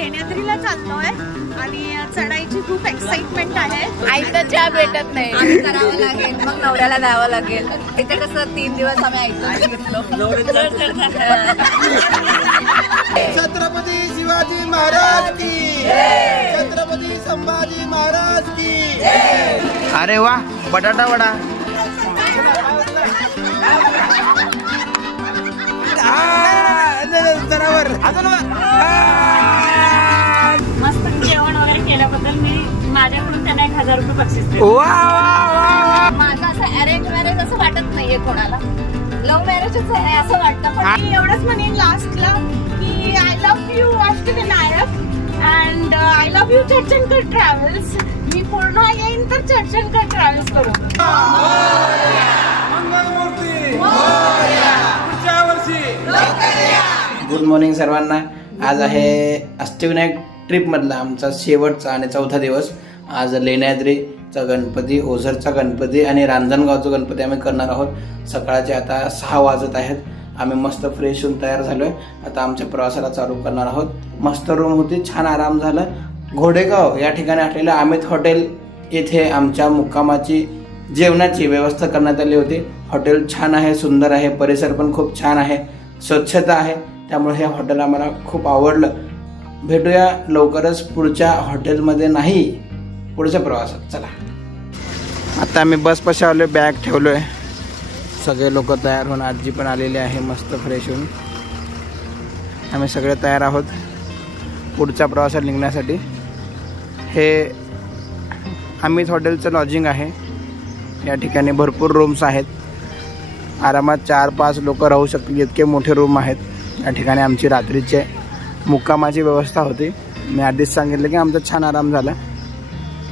लेण्याद्रीला चाललोय आणि चढायची खूप एक्साइटमेंट आहे. आईला चहा भेटत नाही, आम्ही करावं लागेल, मग नवऱ्याला द्यावं लागेल. इथे कसं 3 दिवस आम्ही ऐकतो. छत्रपती शिवाजी महाराज की, छत्रपती संभाजी महाराज की. अरे वा, बटाटा वडा. मस्त जेवण वगैरे केल्याबद्दल मी माझ्याकडून त्यांना 1000 रुपये बक्षीस दिले. माझं असं अरेंज मॅरेज असं वाटत नाहीये कोणाला, लव्ह मॅरेजच आहे असं वाटतं. पण मी एवढंच म्हणेन लास्टला की I love you Ashtavinayak and I love you Charchankar travels. मी पूर्ण येईन तर चर्चनकर ट्रॅव्हल्स करू. गुड मॉर्निंग सर्वांना. आज आहे अष्टविनायक ट्रिप मधला आमचा शेवटचा आणि 4था दिवस. आज लेण्याद्रीचा गणपती, ओझरचा गणपती आणि रांजणगावचा गणपती आम्ही करणार आहोत. सकाळचे आता 6 वाजत आहेत. आम्ही मस्त फ्रेश होऊन तयार झालोय. आता आमच्या प्रवासाला चालू करणार आहोत. मस्त रूम होती, छान आराम झाला. घोडेगाव या ठिकाणी असलेल्या अमित हॉटेल येथे आमच्या मुक्कामाची जेवणाची व्यवस्था करण्यात आली होती. हॉटेल छान आहे, सुंदर आहे, परिसर पण खूप छान आहे, स्वच्छता आहे. त्यामुळे हे हॉटेल आम्हाला खूप आवडलं. भेटूया लवकरच पुढच्या हॉटेलमध्ये, नाही पुढच्या प्रवासात. चला, आता आम्ही बस पाशी आलोय, बॅग ठेवलोय. सगळे लोक तयार होऊन, आजी पण आलेली आहे मस्त फ्रेश होऊन. आम्ही सगळे तयार आहोत पुढच्या प्रवासात निघण्यासाठी. हे अमित हॉटेलचं लॉजिंग आहे. या ठिकाणी भरपूर रूम्स आहेत. आरामात 4-5 लोक राहू शकतील इतके मोठे रूम आहेत. या ठिकाणी आमची रात्रीचे मुक्कामाची व्यवस्था होती. मी आधीच सांगितलं की आमचा छान आराम झाला.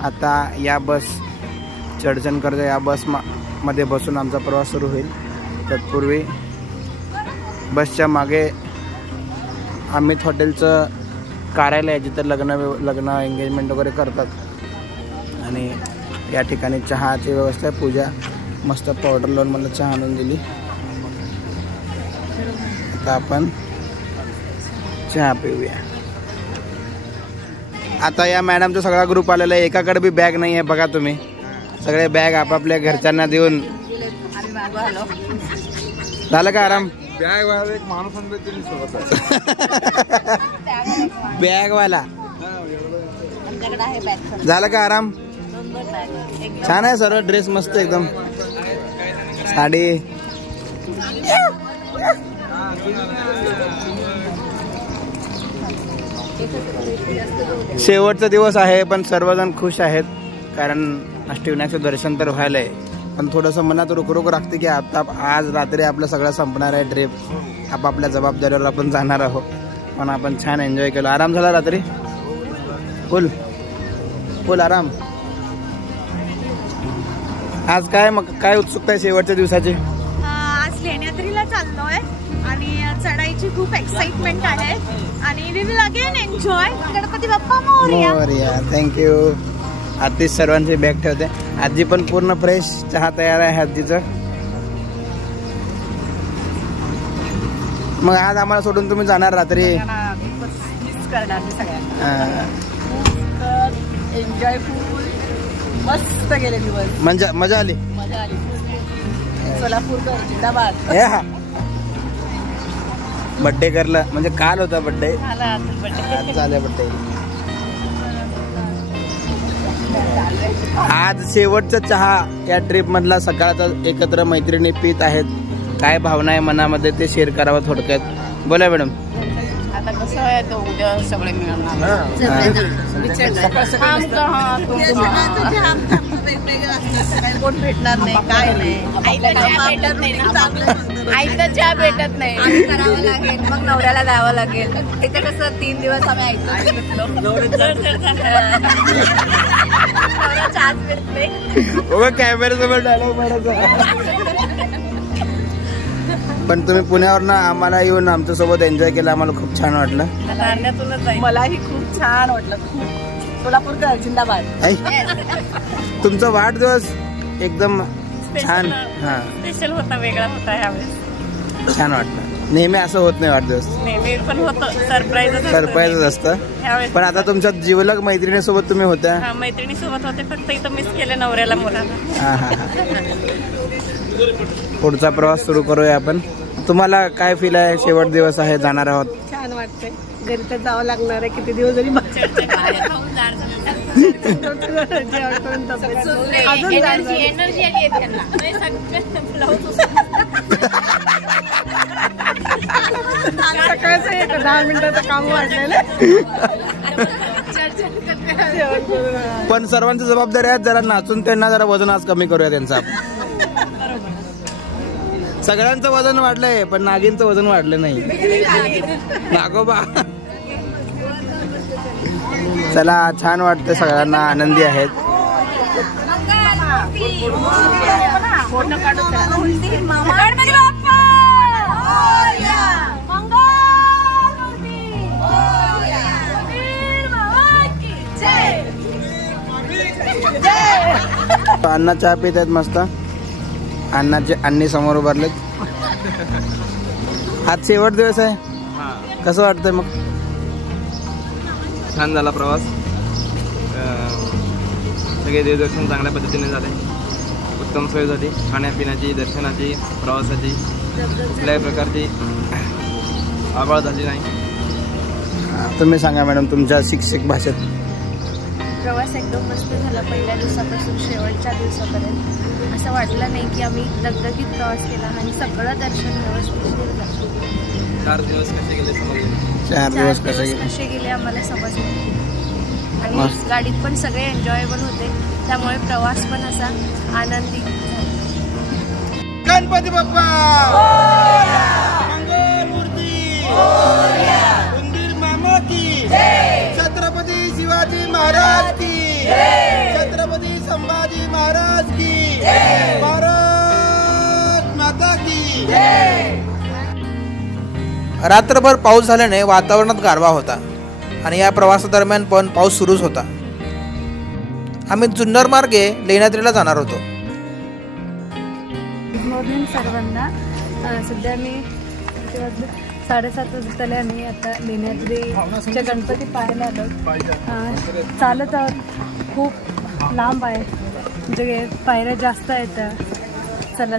आता या बस चर्चनकरच्या या मध्ये बसून आमचा प्रवास सुरू होईल. तत्पूर्वी बसच्या मागे अमित हॉटेलचं कार्यालय आहे, जिथं लग्न एंगेजमेंट वगैरे करतात. आणि या ठिकाणी चहाची व्यवस्था आहे. पूजा मस्त पावडर लावून मला चहा आणून दिली. आता आपण चहा पिऊया. आता या मॅडमचा सगळा ग्रुप आलेला आहे. एकाकडे बी बॅग नाही आहे बघा तुम्ही. सगळे बॅग आपापल्या घरच्यांना देऊन झालं का आराम. बॅग एक माणूस बॅगवाला झालं का आराम. छान आहे सर्व. ड्रेस मस्त एकदम. साडी शेवटचा दिवस आहे पण सर्वजण खुश आहेत. कारण अष्टविनायकचं दर्शन तर व्हायलंय. पण थोडंसं मनात रुकरुक राखते की आता आज रात्री आपलं सगळं संपणार आहे ट्रिप. आपापल्या जबाबदारीवर आपण जाणार आहोत. पण आपण छान एन्जॉय केलं. आराम झाला रात्री. फुल आराम. आज काय उत्सुकता आहे शेवटच्या दिवसाची. आज लेण्याद्रीला चाललोय आणि चढायची खूप एक्साइटमेंट आहे. आणि we will again enjoy. Ganpati Bappa Morya. Thank you. आधीच सर्वांची बॅग ठेवते. आजी पण पूर्ण फ्रेश. चहा तयार आहे आजीचं. मग आज आम्हाला सोडून तुम्ही जाणार रात्री. एन्जॉय फुल मस्त गेले दिवस. मजा आली. सोलापूरकर जिंदाबाद. बड्डे करला म्हणजे काल होता बड्डे. झाले बड्डे. आज शेवटचा चहा या ट्रिप मधला सकाळचा एकत्र मैत्रिणी पीत आहेत. काय भावना आहे मनामध्ये ते शेअर करावं थोडक्यात. बोला मॅडम. आता कसं आहे तो उद्या सगळे मिळणार. कोण भेटणार नाही, काय नाही. आईला चहा भेटत नाही, आम्ही करावं लागेल, मग नवऱ्याला द्यावं लागेल. इथे कसं 3 दिवस आम्ही ऐकतो. चहाच भेटले. कॅमेऱ्यासमोर डायलॉग मारायचा. पण तुम्ही पुण्यावरनं आम्हाला येऊन आमच्यासोबत एन्जॉय केलं. आम्हाला खूप छान वाटलं. मलाही खूप छान वाटलं. सोलापूरकर जिंदाबाद. तुमचा वाढदिवस एकदम छान. स्पेशल होता, वेगळा होता यावेळेस. छान वाटलं. नेहमी असं होत नाही वाढदिवस, नेहमी पण होतं सरप्राईजच असतं. पण आता तुमच्या जिवलग मैत्रिणीसोबत तुम्ही होत्या. मैत्रिणीसोबत होते, फक्त इथं मिस केलं नवऱ्याला मुलाला. पुढचा प्रवास सुरू करूया आपण. तुम्हाला काय फील आहे? शेवट दिवस आहे, जाणार आहोत. छान वाटतंय. घरी तर जावं लागणार आहे, किती दिवस जरी एनर्जी आली त्यांना. सकाळचं 10 मिनिटाचं काम वाढलेलं. पण सर्वांची जबाबदारी आहे, जरा नाचून त्यांना जरा वजन आज कमी करूया त्यांचा. सगळ्यांचं वजन वाढलंय, पण नागिनचं वजन वाढलं नाही. नागोबा. चला, छान वाटतं, सगळ्यांना आनंदी आहेत. अण्णा चहा पित आहेत मस्त. अण्णाचे अण्णी समोर उभारलेत. आज शेवट दिवस आहे, कसं वाटतंय मग? छान झाला प्रवास. सगळे देवदर्शन चांगल्या पद्धतीने झाले. उत्तम सोय झाली खाण्यापिण्याची, दर्शनाची, प्रवासाची. कुठल्याही प्रकारची आबाळ झाली नाही. तुम्ही सांगा मॅडम तुमच्या शिक्षक भाषेत. प्रवास एकदम मस्त झाला. पहिल्या दिवसापासून शेवटच्या दिवसापर्यंत असं वाटलं नाही की आम्ही दगदगीत प्रवास केला आणि सगळं दर्शन व्यवस्थित झालं. 4 दिवस कसे गेले समजले. 4 दिवस कसे गेले आम्हाला समजले. आणि गाडीत पण सगळे एन्जॉयबल होते, त्यामुळे प्रवास पण असा आनंदी. गणपती बाप्पा मंगलमूर्ती, उंदीर मामा की, छत्रपती शिवाजी महाराज की, छत्रपती संभाजी महाराज की, भारत माता की. रात्रभर पाऊस झाल्याने वातावरणात गारवा होता आणि या प्रवासादरम्यान पण पाऊस सुरूच होता. आम्ही जुन्नर मार्गे लेण्याद्रीला जाणार होतो. गुड मॉर्निंग सर्वांना. सध्या मी 7:30 वाजता आम्ही आता लेण्याद्रीच्या गणपती पाहायला आलो. चालत आहोत, खूप लांब आहे, म्हणजे पायऱ्या जास्त आहेत. चला.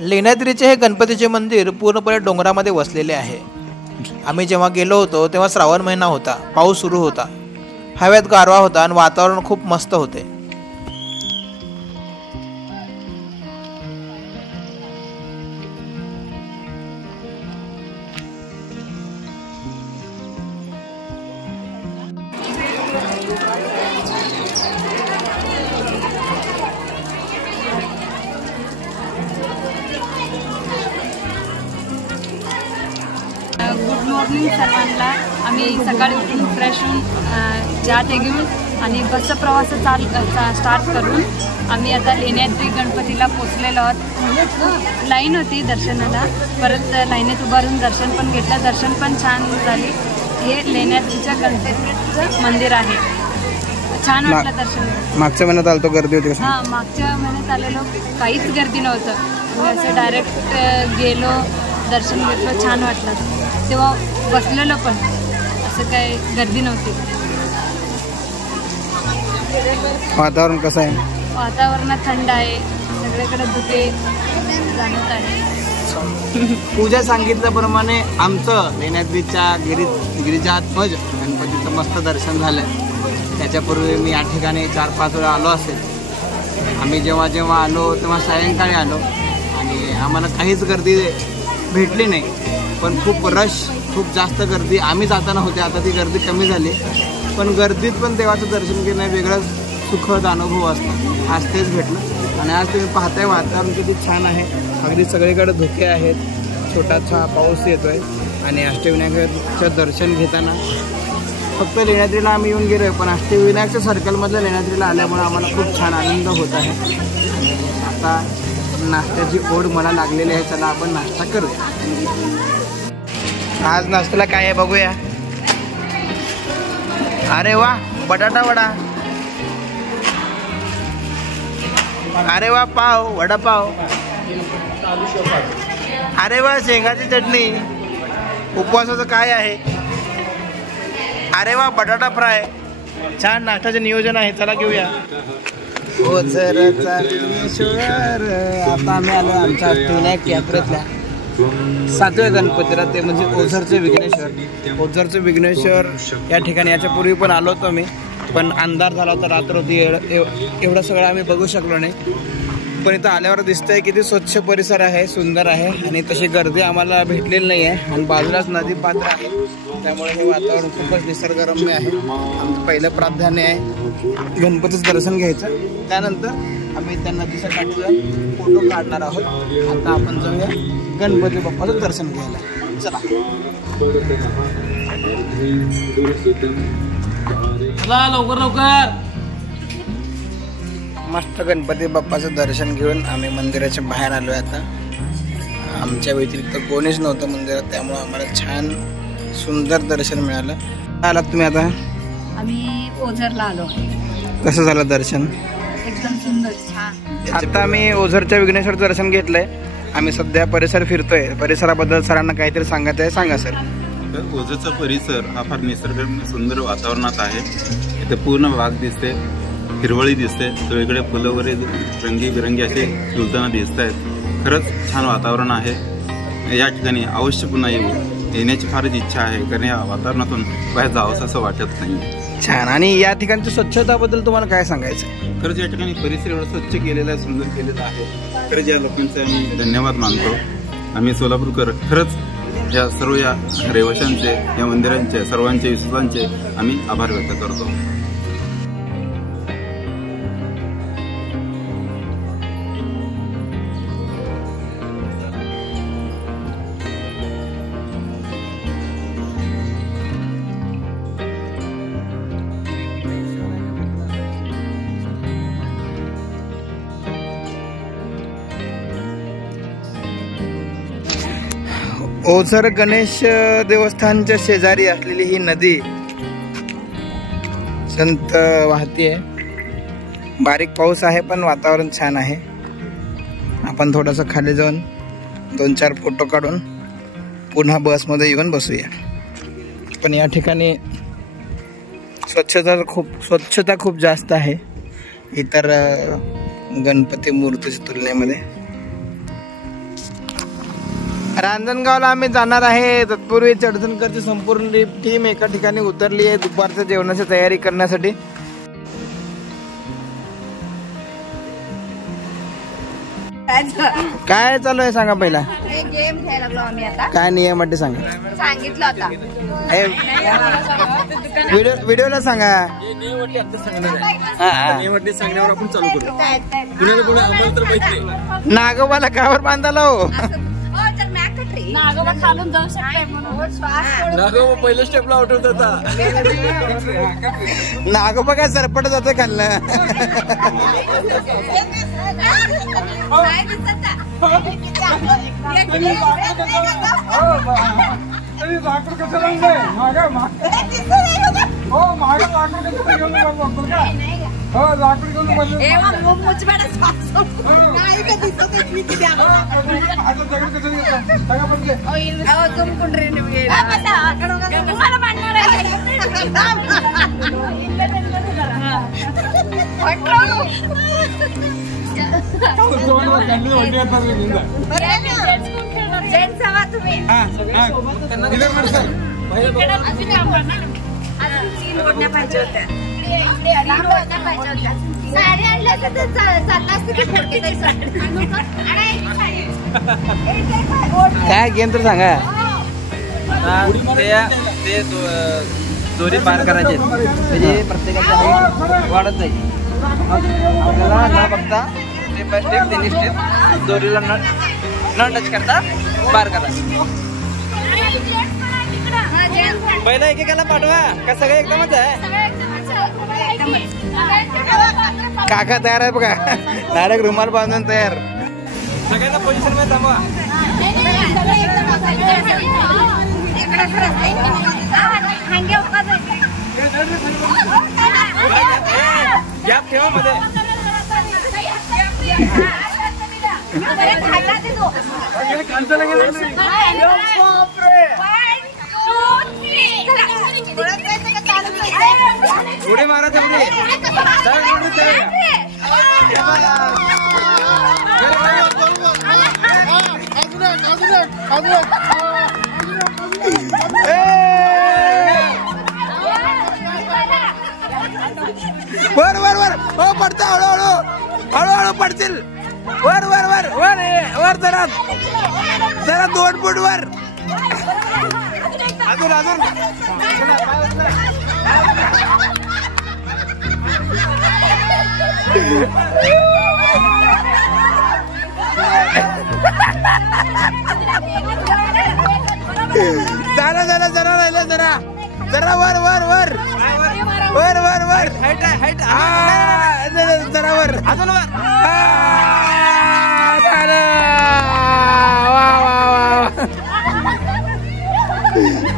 लेण्याद्रीचे हे गणपतीचे मंदिर पूर्णपणे डोंगरामध्ये वसलेले आहे. आम्ही जेव्हा गेलो होतो तेव्हा श्रावण महिना होता, पाऊस सुरू होता, हवेत गारवा होता आणि वातावरण खूप मस्त होते. गुड मॉर्निंग सर्वांना. आम्ही सकाळी उठून फ्रेश होऊन चहा ते घेऊन आणि बसचा प्रवास स्टार्ट करून आम्ही आता लेण्याद्री गणपतीला पोचलेलो आहोत. लाईन होती दर्शनाला, परत लाईनीत उभारून दर्शन पण घेतलं. दर्शन पण छान झाली. हे लेण्याद्रीच्या गणपतीचं मंदिर आहे. छान वाटलं दर्शन. मागच्या महिन्यात आलो गर्दी होती. हां, मागच्या महिन्यात आलेलो, काहीच गर्दी नव्हतं. असं डायरेक्ट गेलो, दर्शन घेतलं, छान वाटलं. तेव्हा बसलेलो पण असं काही गर्दी नव्हती. वातावरण कसं आहे? वातावरणात थंड आहे, सगळीकडे धुके जाणवत आहे. पूजा सांगितल्याप्रमाणे आमचं लेण्याद्रीच्या गिरिजाध्वज गणपतीचं मस्त दर्शन झालं. त्याच्यापूर्वी मी या ठिकाणी 4-5 वेळा आलो असेल. आम्ही जेव्हा आलो तेव्हा सायंकाळी आलो आणि आम्हाला काहीच गर्दी भेटली नाही. पण खूप खूप जास्त गर्दी आम्ही जाताना होते. आता ती गर्दी कमी झाली, पण गर्दीत पण देवाचं दर्शन घेणं वेगळंच सुखद अनुभव असतो. आज तेच भेटलं. आणि आज तुम्ही पाहताय वातावरण किती छान आहे. अगदी सगळीकडे धुके आहेत, छोटासा पाऊस येतोय आणि अष्टविनायकाचं दर्शन घेताना फक्त लेण्याद्रीला आम्ही येऊन गेलो, पण अष्टविनायकच्या सर्कलमधल्या लेण्याद्रीला आल्यामुळे आम्हाला खूप छान आनंद होत आहे. आता नाश्त्याची ओढ मला लागलेली आहे, चला आपण नाश्ता करूया. आज नाश्त्याला काय आहे बघूया. अरे वा, बटाटा वडा. अरे वा, पाव, वडापाव. अरे वा, शेंगाची चटणी. उपवासाचं काय आहे? अरे वा, बटाटा फ्राय. छान नाश्त्याचं नियोजन आहे. चला घेऊया. ओझरचा विघ्नेश्वर. आता आम्ही आलो आमच्या अष्टविनायक यात्रेतल्या 7व्या गणपतीला, ते म्हणजे ओझरचे विघ्नेश्वर. ओझरचे विघ्नेश्वर या ठिकाणी याच्या पूर्वी पण आलो होतो मी, पण अंधार झाला होता, रात्र होती, एवढं सगळं आम्ही बघू शकलो नाही. पण इथं आल्यावर दिसतंय किती स्वच्छ परिसर आहे, सुंदर आहे, आणि तशी गर्दी आम्हाला भेटलेली नाही आहे. आणि बाजूलाच नदी पात्र आहे, त्यामुळे हे वातावरण खूपच निसर्गरम्य आहे. आमचं पहिलं प्राधान्य आहे गणपतीचं दर्शन घ्यायचं. त्यानंतर आम्ही त्या नदीच्या काठीवर फोटो काढणार आहोत. आता आपण जाऊया गणपती बाप्पाचं दर्शन घ्यायला. चला लवकर लवकर. मस्त गणपती बाप्पाचं दर्शन घेऊन आम्ही मंदिराच्या बाहेर आलोय. आता आमच्या व्यतिरिक्त कोणीच नव्हतं मंदिरात, त्यामुळे आम्हाला छान सुंदर दर्शन मिळालं. आलात तुम्ही आता? आम्ही ओझरला आलो. कसं झालं दर्शन? एकदम सुंदर, छान. आता आम्ही ओझरच्या विघ्नेश्वर दर्शन घेतलंय. आम्ही सध्या परिसर फिरतोय. परिसराबद्दल सरांना काहीतरी सांगायचं आहे, सांगा सर. ओझरचा परिसर हा फार निसर्गरम्य सुंदर वातावरणात आहे. इथे पूर्ण बाग दिसते, हिरवळी दिसते, सगळीकडे फुलं वगैरे रंगीबिरंगी असे फुलताना दिसत आहेत. खरंच छान वातावरण आहे. या ठिकाणी अवश्य पुन्हा येण्याची फारच इच्छा आहे, कारण या वातावरणातून बाहेर जावंसं असं वाटत नाही. छान. आणि या ठिकाणच्या स्वच्छताबद्दल तुम्हाला काय सांगायचं? खरंच या ठिकाणी परिसर एवढं स्वच्छ केलेला आहे, सुंदर केलेला आहे. खरंच या लोकांचे आम्ही धन्यवाद मानतो. आम्ही सोलापूरकर खरंच या सर्व या रहिवाशांचे, या मंदिरांचे, सर्वांचे विश्वासांचे आम्ही आभार व्यक्त करतो. ओझर गणेश देवस्थानच्या शेजारी असलेली ही नदी संत वाहतीये. बारीक पाऊस आहे, पण वातावरण छान आहे. आपण थोडंसं खाली जाऊन 2-4 फोटो काढून पुन्हा बसमध्ये येऊन बसूया. पण या ठिकाणी स्वच्छता खूप जास्त आहे इतर गणपती मूर्तीच्या तुलनेमध्ये. रांजणगावला आम्ही जाणार आहे. तत्पूर्वी चडसणकरची संपूर्ण टीम एका ठिकाणी उतरली आहे दुपारच्या जेवणाची तयारी करण्यासाठी. काय चालू आहे सांगा पहिला. गेम खेळायला लागलो आम्ही आता. काय नियम आहे सांगा. सांगितलं आता व्हिडिओला सांगा. सांगण्यावर आपण चालू करू. कुणाला कोणी आम्हाला तर माहित नाही. नागोबाला कावर बांधाला हो. नागोबा खालून जाऊ शकते म्हणून. नागोबा पहिल्या स्टेपला उठवत होता. नागोबा काय सरपट जाते खाल्लं. काय गेम तर सांगा. ते दोरी पार करायचे, म्हणजे प्रत्येकाची हाईट वाढत जाईल. आपल्याला न बघता स्टेप बाय स्टेप त्यांनी स्टेप दोरीला न टच करता पार करा. पहिला एकेकाला पाठवा का सगळं एकदमच आहे. काका तयार आहे बघा. डायरेक्ट रुमाल बांधून तयार. सगळ्यांना पोझिशन मध्ये थांबवा. गॅप ठेवा मध्ये. पुढे मारा वर वर वर हो पडता हळूहळू हळूहळू पडतील वर वर वर वर वर जरा जरा 2 फूट वर अजून अजून जरा जरा जरा राहिलं जरा जरा वर वर वर वर वर वर हाईट हाईट जरा वर अजून वर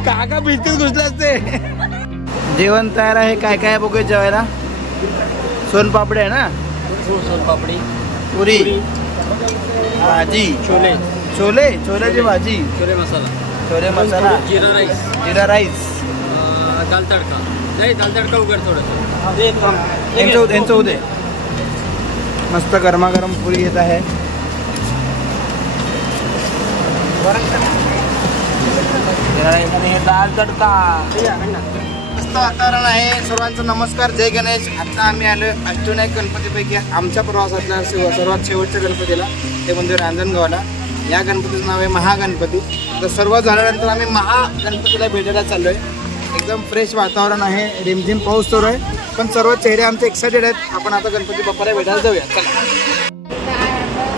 काका भिजतीच घुसले असते. जेवण तयार आहे. काय काय बघूया जेवायला. सोनपापडी आहे ना. सोनपापडी, पुरी, भाजी, छोले, छोले छोल्याची भाजी, छोले मसाला, छोले मसाला, जीरा राईस, जीरा राईस, दाल तडका. नाही दाल तडका उघड थोडंसं यांचं उदे. मस्त गरमागरम पुरी येत आहे. आणि दाल तडका. मस्त वातावरण आहे. सर्वांचा नमस्कार. जय गणेश. आता आम्ही आलो अष्टविनायक गणपतीपैकी आमच्या प्रवासातल्या सर्वात शेवटच्या गणपतीला, ते म्हणजे रांजणगावला. या गणपतीचं नाव आहे महागणपती. तर सर्व झाल्यानंतर आम्ही महागणपतीला भेटायला चाललोय. एकदम फ्रेश वातावरण आहे. रिमझिम पाऊस सुरू आहे, पण सर्व चेहरे आमचे एक्साइटेड आहेत. आपण आता गणपती बाप्पाला भेटायला जाऊया. चला.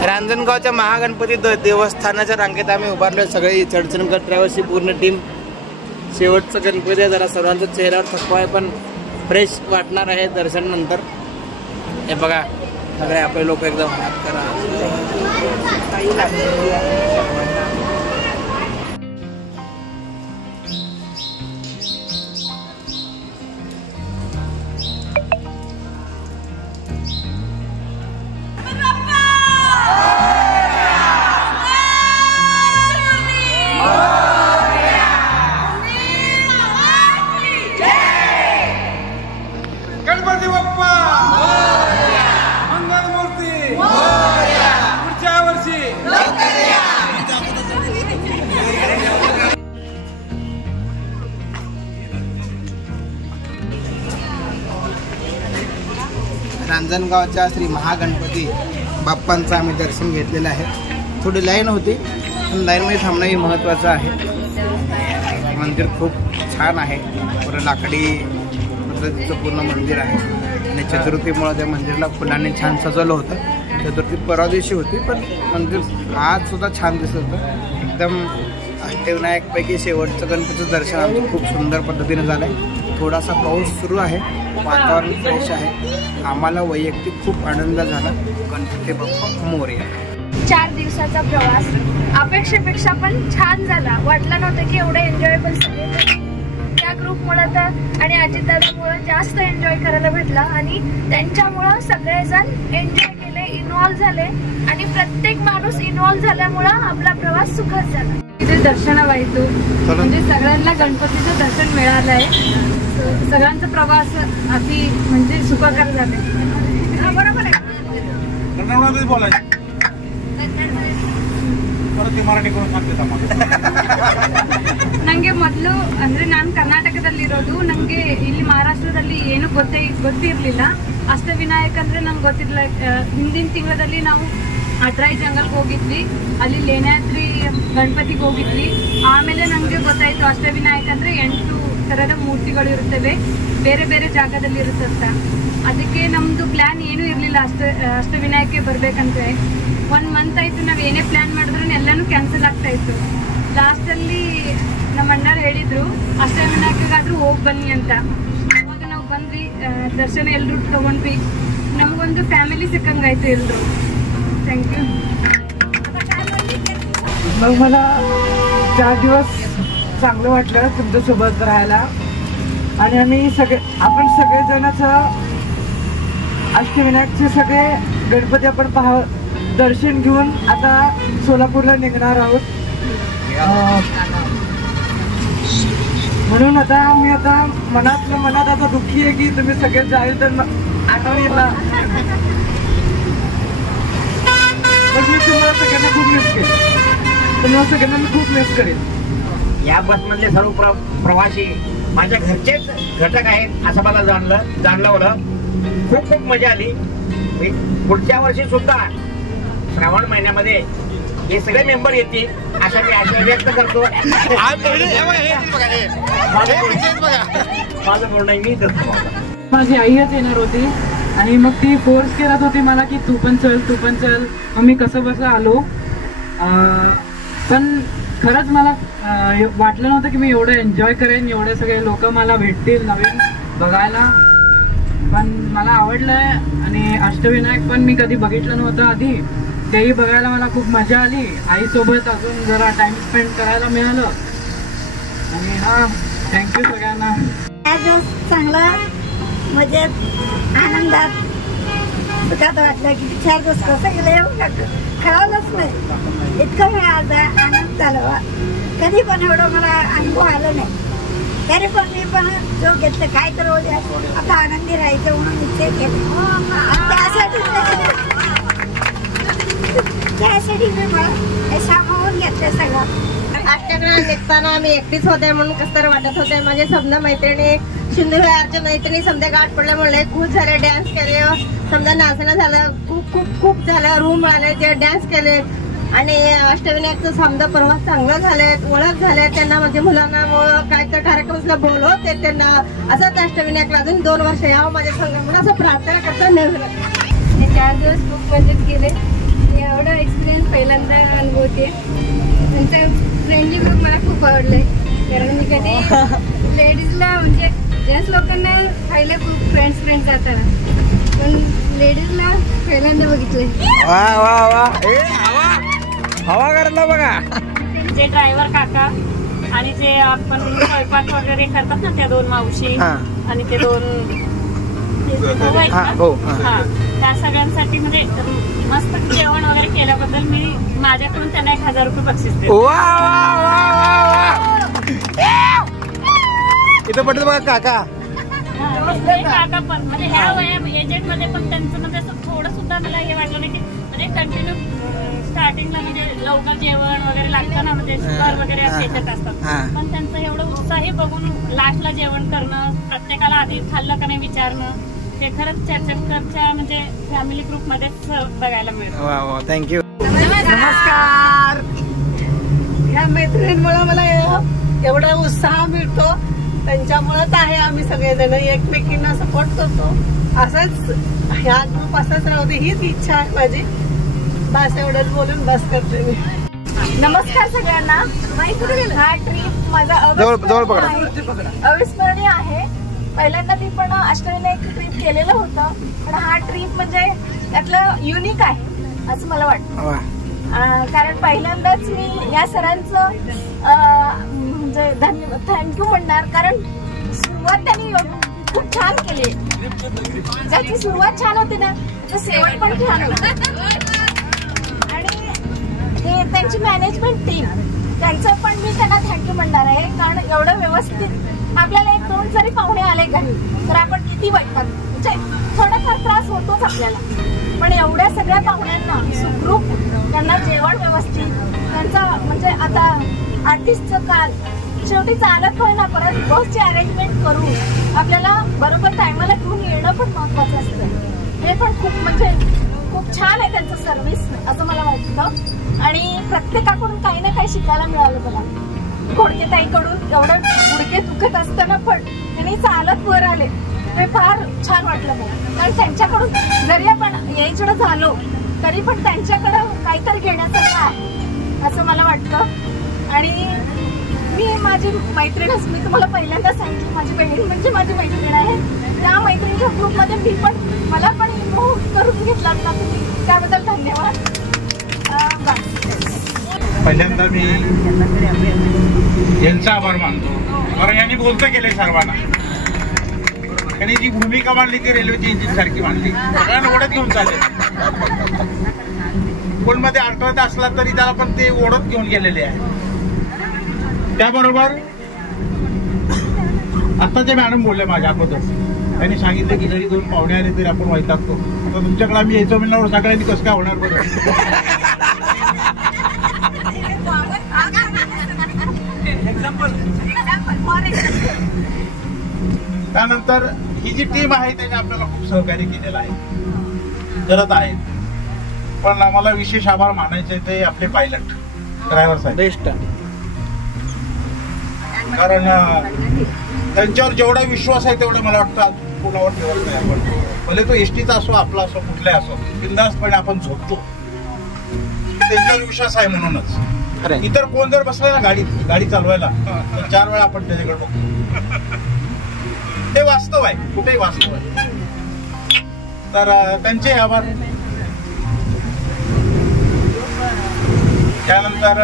रांजणगावच्या महागणपती देवस्थानाच्या रांगेत आम्ही उभारलोय. सगळी चडचणकर ट्रॅव्हल्सची पूर्ण टीम. शेवटचं गणपती आहे. जरा सर्वांचा चेहऱ्यावर थकवा आहे, पण फ्रेश वाटणार आहे दर्शन नंतर. हे बघा सगळे आपले लोक एकदम हात करा. गणपती बाप्पा मंगलमूर्ती पुढच्या वर्षी. रांजणगावच्या श्री महागणपती बाप्पांचं आम्ही दर्शन घेतलेलं आहे. थोडी लाईन होती, पण लाईनमध्ये थांबणं हे महत्त्वाचं आहे. मंदिर खूप छान आहे. पूर्ण लाकडी पद्धतीचं पूर्ण मंदिर आहे. आणि चतुर्थीमुळे त्या मंदिराला फुलांनी छान सजवलं होतं. चतुर्थी परवा दिवशी होती, पण मंदिर आज सुद्धा छान दिसत होतं. एकदम अष्टविनायकपैकी शेवटचं गणपतीचं दर्शन आमचं खूप सुंदर पद्धतीने झालं आहे. थोडासा पाऊस सुरू आहे. वातावरण फ्रेश आहे. आम्हाला वैयक्तिक खूप आनंद झाला. गणपती बाप्पा मोरया. 4 दिवसाचा प्रवास अपेक्षेपेक्षा पण छान झाला. वाटलं नव्हतं की एवढं एन्जॉयबल सगळे त्या ग्रुपमुळे तर आणि अजितदादामुळे जास्त एन्जॉय करायला भेटला. आणि त्यांच्यामुळं सगळेजण एन्जॉय केले, इन्व्हॉल्व झाले. आणि प्रत्येक माणूस इन्व्हॉल्व झाल्यामुळं आपला प्रवास सुखद झाला. इथे दर्शनावायतो म्हणजे सगळ्यांना गणपतीचं दर्शन मिळालं आहे. सगळ्यांचा प्रवास अति म्हणजे सुखकर झाले. बरोबर आहे. बोलायचं ಮರಾಠಿ ನನಗೆ ಮೊದಲು ಅಂದ್ರೆ ನಾನು ಕರ್ನಾಟಕದಲ್ಲಿರೋದು. ನನಗೆ ಇಲ್ಲಿ ಮಹಾರಾಷ್ಟ್ರದಲ್ಲಿ ಏನು ಗೊತ್ತಿರಲಿಲ್ಲ. ಅಷ್ಟವಿನಾಯಕ ಅಂದ್ರೆ ನಂಗೆ ಗೊತ್ತಿರಲಿಲ್ಲ. ಹಿಂದಿನ ತಿಂಗಳಲ್ಲಿ ನಾವು ಅಟ್ರಾಯಿ ಜಂಗಲ್ಗೆ ಹೋಗಿದ್ವಿ. ಅಲ್ಲಿ ಲೇನಾದ್ರಿ ಗಣಪತಿಗೆ ಹೋಗಿದ್ವಿ. ಆಮೇಲೆ ನನಗೆ ಗೊತ್ತಾಯ್ತು ಅಷ್ಟವಿನಾಯಕ ಅಂದ್ರೆ 8 ಥರದ ಮೂರ್ತಿಗಳು ಇರುತ್ತವೆ, ಬೇರೆ ಬೇರೆ ಜಾಗದಲ್ಲಿ ಇರುತ್ತಂತ. ಅದಕ್ಕೆ ನಮ್ದು ಪ್ಲಾನ್ ಏನೂ ಇರಲಿಲ್ಲ ಅಷ್ಟವಿನಾಯಕಕ್ಕೆ ಬರ್ಬೇಕಂದ್ರೆ. 1 ಮಂತ್ ಆಯ್ತು ನಾವು ಏನೇ ಪ್ಲಾನ್ ಮಾಡಿದ್ರು ಎಲ್ಲಾನು ಕ್ಯಾನ್ಸಲ್ ಆಗ್ತಾ ಇತ್ತು. ಲಾಸ್ಟಲ್ಲಿ ನಮ್ಮ ಅಣ್ಣರು ಹೇಳಿದ್ರು ಅಷ್ಟವಿನಾಯಕಗಾದ್ರೂ ಹೋಗಿ ಬನ್ನಿ ಅಂತ. ಅವಾಗ ನಾವು ಬಂದ್ವಿ, ದರ್ಶನ ಎಲ್ಲರೂ ತಗೊಂಡ್ವಿ. ನಮಗೊಂದು ಫ್ಯಾಮಿಲಿ ಸಿಕ್ಕಂಗಾಯ್ತು ಎಲ್ಲರೂ. Thank you. मग मला 4 दिवस चांगलं वाटलं तुमच्यासोबत राहायला. आणि आपण सगळेजणच अष्टविनायकचे सगळे गणपती आपण दर्शन घेऊन आता सोलापूरला निघणार आहोत. म्हणून आता मी आता मनात आता दुःखी आहे की तुम्ही सगळे जाईल तर आठवणीला मी तुम्हाला सगळ्यांना खूप मिस करेन. तुम्हाला सगळ्यांना मी खूप मिस करेन. या बसमधले सर्व प्रवासी माझ्या घरचेच घटक आहेत असं मला जाणलं. खूप खूप मजा आली. पुढच्या वर्षी सुद्धा श्रावण महिन्यामध्ये हे सगळे मेंबर येतील अशा मी आशा व्यक्त करतो. माझं बोलणं मी करतो. माझी आईच येणार होती आणि मग ती फोर्स करत होती मला की तू पण चल. मग मी कसं बसं आलो. पण खरंच मला वाटलं नव्हतं की मी एवढं एन्जॉय करेन, एवढे सगळे लोक मला भेटतील नवीन बघायला. पण मला आवडलंय आणि अष्टविनायक पण मी कधी बघितलं नव्हतं आधी, तेही बघायला मला खूप मजा आली. आईसोबत अजून जरा टाइम स्पेंड करायला मिळालं. आणि थँक्यू सगळ्यांना. चांगला मजेत आनंदात सुखात वाटलं की 4 दिवस कसं गेलं एवढं कळालंच नाही. इतकं वेळ आज आनंद झाला. कधी पण एवढं मला अनुभव आला नाही. तरी पण मी पण जो घेतलं काय तर आता आनंदी राहायचं म्हणून निश्चय केलं. त्यासाठी मी मला सामावून घेतलं सगळं. अष्टविनायक निघताना आम्ही एकटीच होते म्हणून कसं तर वाटत होते. माझे समजा मैत्रिणी सिंधुदुर्गच्या मैत्रिणी समजा गाठ पडल्यामुळे खूप झाले डान्स केले. समजा नाचणं झालं, खूप खूप खूप झालं. रूम मिळाले, ते डान्स केले आणि अष्टविनायकचं समजा प्रवास चांगला झाले, ओळख झाले. त्यांना म्हणजे मुलांना काय तर कार्यक्रमाला बोलवते त्यांना. असंच अष्टविनायकला अजून 2 वर्ष यावं माझ्या संघ म्हणून असं प्रार्थना करता नाही. 4 दिवस खूप मजेत गेले. एवढा एक्सपिरियन्स पहिल्यांदा अनुभवते. त्यांचं फ्रेंडली ग्रुप मला खूप आवडले. कारण मी कधी लेडीजला म्हणजे ज्याच लोकांना पाहिलं खूप फ्रेंड्स जाताना, पण लेडीजला पहिल्यांदा बघितले. हवा करला बघा. जे ड्रायव्हर काका आणि जे आपण स्वयंपाक वगैरे करतात ना, त्या 2 मावशी आणि ते 2 त्या सगळ्यांसाठी म्हणजे मस्त जेवण वगैरे केल्याबद्दल मी माझ्याकडून त्यांना 1000 रुपये बक्षीस देते. इथं पडत बघा काका. काका पण म्हणजे ह्या वया एजेंट मध्ये पण त्यांचं म्हणजे असं थोडं सुद्धा मला हे वाटलं नाही की म्हणजे कंटिन्यू स्टार्टिंगला म्हणजे लवकर जेवण वगैरे लागतं ना, म्हणजे शुगर वगैरे याच्यात असतात. पण त्यांचं एवढं उत्साही बघून लास्टला जेवण करणं, प्रत्येकाला आधी खाल्लं का नाही विचारणं, ते खरंच चर्चेकरच्या म्हणजे फॅमिली ग्रुप मध्येच बघायला मिळतं. थँक्यू. नमस्कार. ह्या मैत्रिणींमुळे मला एवढा उत्साह मिळतो. त्यांच्यामुळेच आहे आम्ही सगळेजण एकमेकींना सपोर्ट करतो. असंच ह्या ग्रुप असाच राहू दे हीच इच्छा आहे माझी. बस एवढंच बोलून बस करते मी. नमस्कार सगळ्यांना. हा ट्रिप माझा अविस्मरणीय आहे. पहिल्यांदा मी पण अष्टविनायक ट्रिप केलेलं होतं, पण हा ट्रिप म्हणजे त्यातलं युनिक आहे असं मला वाटतं. कारण पहिल्यांदाच मी या सरांचं म्हणजे थँक्यू म्हणणार. कारण सुरुवात त्यांनी खूप छान केली. ज्याची सुरुवात छान होती ना त्याचं शेवट पण छान होतं. आणि हे त्यांची मॅनेजमेंट टीम, त्यांचं पण मी त्यांना थँक्यू म्हणणार आहे. कारण एवढं व्यवस्थित आपल्याला 1-2 जरी पाहुणे आले घरी तर आपण किती वाटतात, म्हणजे थोडाफार त्रास होतोच आपल्याला. पण एवढ्या सगळ्या पाहुण्यांना सुखरूप त्यांना जेवण व्यवस्थित, त्यांचा म्हणजे आता आर्टिस्टचं काल शेवटी चालत होईना परत बसची अरेंजमेंट करून आपल्याला बरोबर टायमाला घेऊन येणं पण महत्वाचं असतं. हे पण खूप म्हणजे खूप छान आहे त्यांचं सर्व्हिस असं मला वाटतं. आणि प्रत्येकाकडून काही ना काही शिकायला मिळालं मला. खोडकेताईकडून एवढं गुडघे दुखत असताना पण त्यांनी चालत वर आले, ते फार छान वाटलं मला. कारण त्यांच्याकडून जरी आपण एजड झालो तरी पण त्यांच्याकडं काहीतरी घेण्यासारखं आहे असं मला वाटतं. आणि मी माझी मैत्रीणच, मी तुम्हाला पहिल्यांदा सांगितलं माझी बहीण म्हणजे माझी मैत्रीण आहे. त्या मैत्रिणीच्या ग्रुपमध्ये मी पण मला पण इन्व्हॉल्व करून घेतला तुम्ही, त्याबद्दल धन्यवाद. पहिल्यांदा मी यांचा आभार मानतो, कारण यांनी बोलतं केलंय सर्वांना. त्यांनी जी भूमिका मांडली ती रेल्वेची इंजिन सारखी मांडली, सगळ्यांना ओढत घेऊन चालेल. कोण मध्ये अडथळत असला तरी त्याला पण ते ओढत घेऊन गेलेले आहे. त्याबरोबर आता जे मॅडम बोलले माझ्या अगोदर, त्यांनी सांगितलं की जरी 2 पाहुणे आले तरी आपण वैतागतो. आता तुमच्याकडे आम्ही यायचं म्हणल्यावर सगळ्यांनी कसं काय होणार बरं. त्यानंतर ही जी टीम आहे त्याने आपल्याला खूप सहकार्य केलेलं आहे, करत आहेत. पण आम्हाला विशेष आभार मानायचे ते आपले पायलट ड्रायव्हर साहेब, बेस्ट. कारण त्यांच्यावर जेवढा विश्वास आहे तेवढा मला वाटतं कोणावर ठेवत नाही आपण. भले तो एसटीचा असो, आपला असो, कुठलाही असो, बिनधास्तपणे आपण झोपतो. त्यांच्यावर विश्वास आहे म्हणूनच. इतर कोण जर बसला ना गाडी चालवायला तर 4 वेळा आपण त्याच्याकडे बघतो. ते वास्तव आहे, कुठेही वास्तव आहे. तर त्यांचे आभार. त्यानंतर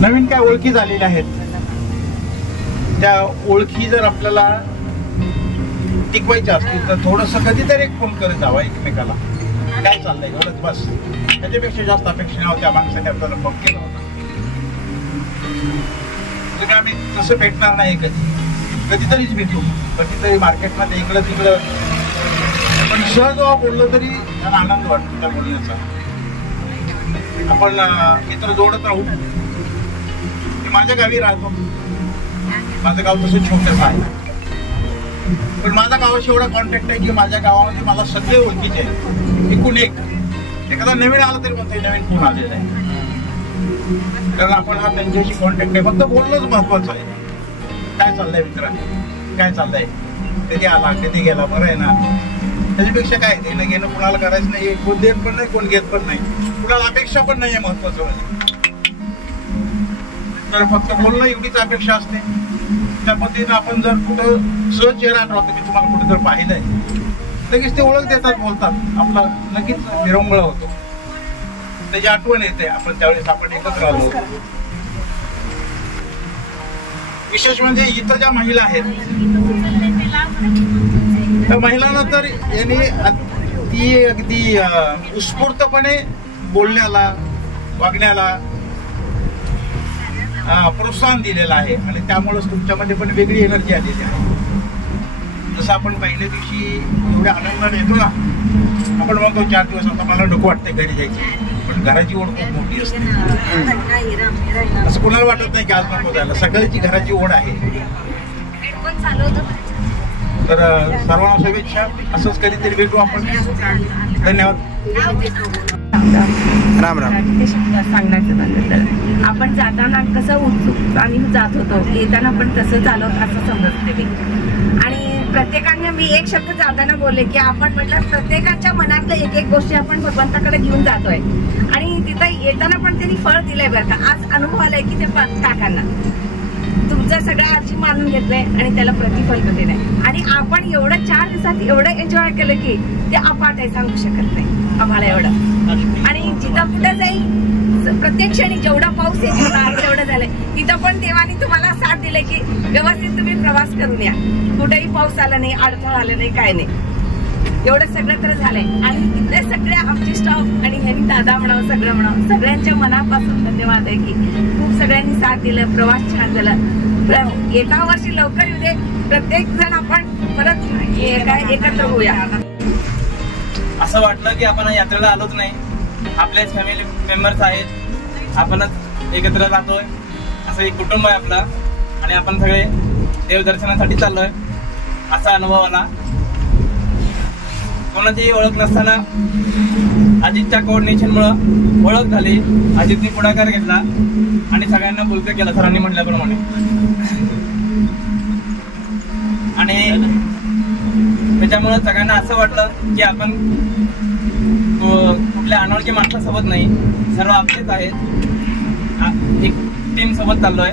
नवीन काय ओळखी झालेल्या आहेत, त्या ओळखी जर आपल्याला टिकवायच्या असतील तर थोडंसं कधीतरी एक फोन करत जावा एकमेकाला, काय चाललंय एवढंच बस. त्याच्यापेक्षा जास्त अपेक्षा नव्हत्या माणसाने आपल्याला फोन केला होता. म्हणजे आम्ही तसं भेटणार नाही कधीतरीच भेटू, कधीतरी मार्केटमध्ये इकडं तिकडं. पण सहज बोललं तरी त्यांना आनंद वाटतो त्या बोलण्याचा. आपण मित्र जोडत राहू. मी माझ्या गावी राहतो, माझं गाव तसं छोटंसं आहे, पण माझ्या गावाशी एवढा कॉन्टॅक्ट आहे की माझ्या गावामध्ये मला सगळे ओळखीचे आहेत. एकूण एक एखादा नवीन आला तरी म्हणतो नवीन फोन आलेला आहे. कारण आपण हा त्यांच्याशी कॉन्टॅक्ट आहे. फक्त बोलणंच महत्वाचं आहे. काय चाललंय मित्रा, काय चाललंय, कधी आला कधी गेला, बरं आहे ना. त्याच्यापेक्षा काय देणं घेणं कुणाला करायचं नाही. कोण देत पण नाही, कोण घेत पण नाही, कुणाला अपेक्षा पण नाही आहे महत्वाचं म्हणजे. तर फक्त बोलणं एवढीच अपेक्षा असते. त्या पद्धतीनं आपण जर कुठं सहज चेहरा राहतो, मी तुम्हाला कुठे जर पाहिलंय लगेच ते ओळख देतात, बोलतात, आपला लगेच विरंगुळा होतो, त्याची आठवण येते आपण त्यावेळेस आपण एकत्र आलो. विशेष म्हणजे इथं ज्या महिला आहेत त्या महिलांना तर यांनी अगदी उत्स्फूर्तपणे बोलण्याला, वागण्याला प्रोत्साहन दिलेलं आहे. आणि त्यामुळेच तुमच्यामध्ये पण वेगळी एनर्जी आलेली आहे. जसं आपण पहिल्या दिवशी एवढ्या आनंदाने येतो ना, आपण म्हणतो 4 दिवस आता मला नको वाटतंय घरी जायची, पण घराची ओढ खूप मोठी असते. असं कोणाला वाटत नाही की आज नको जायला, सगळ्याची घराची ओढ आहे. तर सर्वांना शुभेच्छा. असंच कधीतरी भेटू आपण. धन्यवाद. राम राम. सांगायचं झालं तर आपण जाताना कसं उत्सुक आणि जात होतो, येताना पण तसं चालवत असं समजते मी. आणि प्रत्येकाने मी एक शब्द जाताना बोलले की आपण म्हटलं प्रत्येकाच्या मनातलं एक गोष्टी आपण भगवंताकडे घेऊन जातोय. आणि तिथं येताना पण त्यांनी फळ दिलंय बरं का. आज अनुभव आलाय की ते काकांना तुमचं सगळ्या अर्जी मानून घेतलंय आणि त्याला प्रतिफल दिलंय. आणि आपण एवढं 4 दिवसात एवढं एन्जॉय केलं की ते अपाट आहे, सांगू शकत नाही आम्हाला एवढं. आणि जिथं कुठं जाईल प्रत्येक क्षणी जेवढा पाऊस येतो तेवढं झालंय. तिथं पण देवानी तुम्हाला साथ दिले की व्यवस्थित तुम्ही प्रवास करून या, कुठेही पाऊस आला नाही, अडथळा आला नाही, काय नाही. एवढं सगळं तर झालंय. आणि तिथले सगळे आमचे स्टाफ आणि ह्यांनी दादा म्हणावं, सगळं म्हणावं, सगळ्यांच्या मनापासून धन्यवाद आहे की खूप सगळ्यांनी साथ दिलं, प्रवास छान झाला. येत्या वर्षी लवकर येऊ दे, प्रत्येक जण आपण परत एकत्र होऊया. असं वाटलं की आपण यात्रेला आलोच नाही, आपलेच फॅमिली मेंबर्स आहेत, आपणच एकत्र राहतोय, असं एक कुटुंब आहे आपला. आणि आपण सगळे देवदर्शनासाठी चाललोय असा अनुभव आला. कोणाची ओळख नसताना अजितच्या कोऑर्डिनेशनमुळं ओळख झाली. अजितने पुढाकार घेतला आणि सगळ्यांना बोलतं केलं सरांनी म्हटल्याप्रमाणे. आणि त्याच्यामुळं सगळ्यांना असं वाटलं की आपण कुठल्या अनोळखी माणसासोबत नाही, सर्व आपलेच आहेत, एक टीम सोबत चाललोय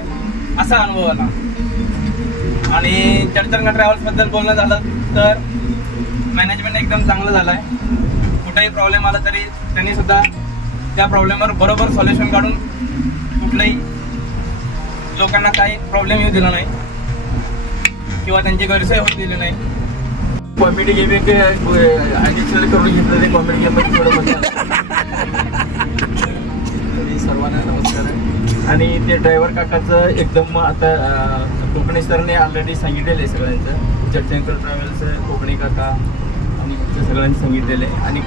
असा अनुभव आला. आणि चडचणगा ट्रॅव्हल्स बद्दल बोलणं झालं तर मॅनेजमेंट एकदम चांगलं झालंय. कुठेही प्रॉब्लेम आला तरी त्यांनी सुद्धा त्या प्रॉब्लेमवर बरोबर सॉल्युशन काढून कुठल्याही लोकांना काही प्रॉब्लेम येऊ दिला नाही किंवा त्यांची गैरसोय होऊ दिली नाही. कॉमेडी गेम एक ॲडिशनल करून घेतलं ते कॉमेडी गेम मध्ये थोडं मजा. सर्वांना नमस्कार. आणि ते ड्रायव्हर काकाचं एकदम आता कोकणी सरने ऑलरेडी सांगितलेलं आहे सगळ्यांचं. चर्चेकर ट्रॅव्हल्स कोकणी काका आणि सगळ्यांनी सांगितलेलं आहे. आणि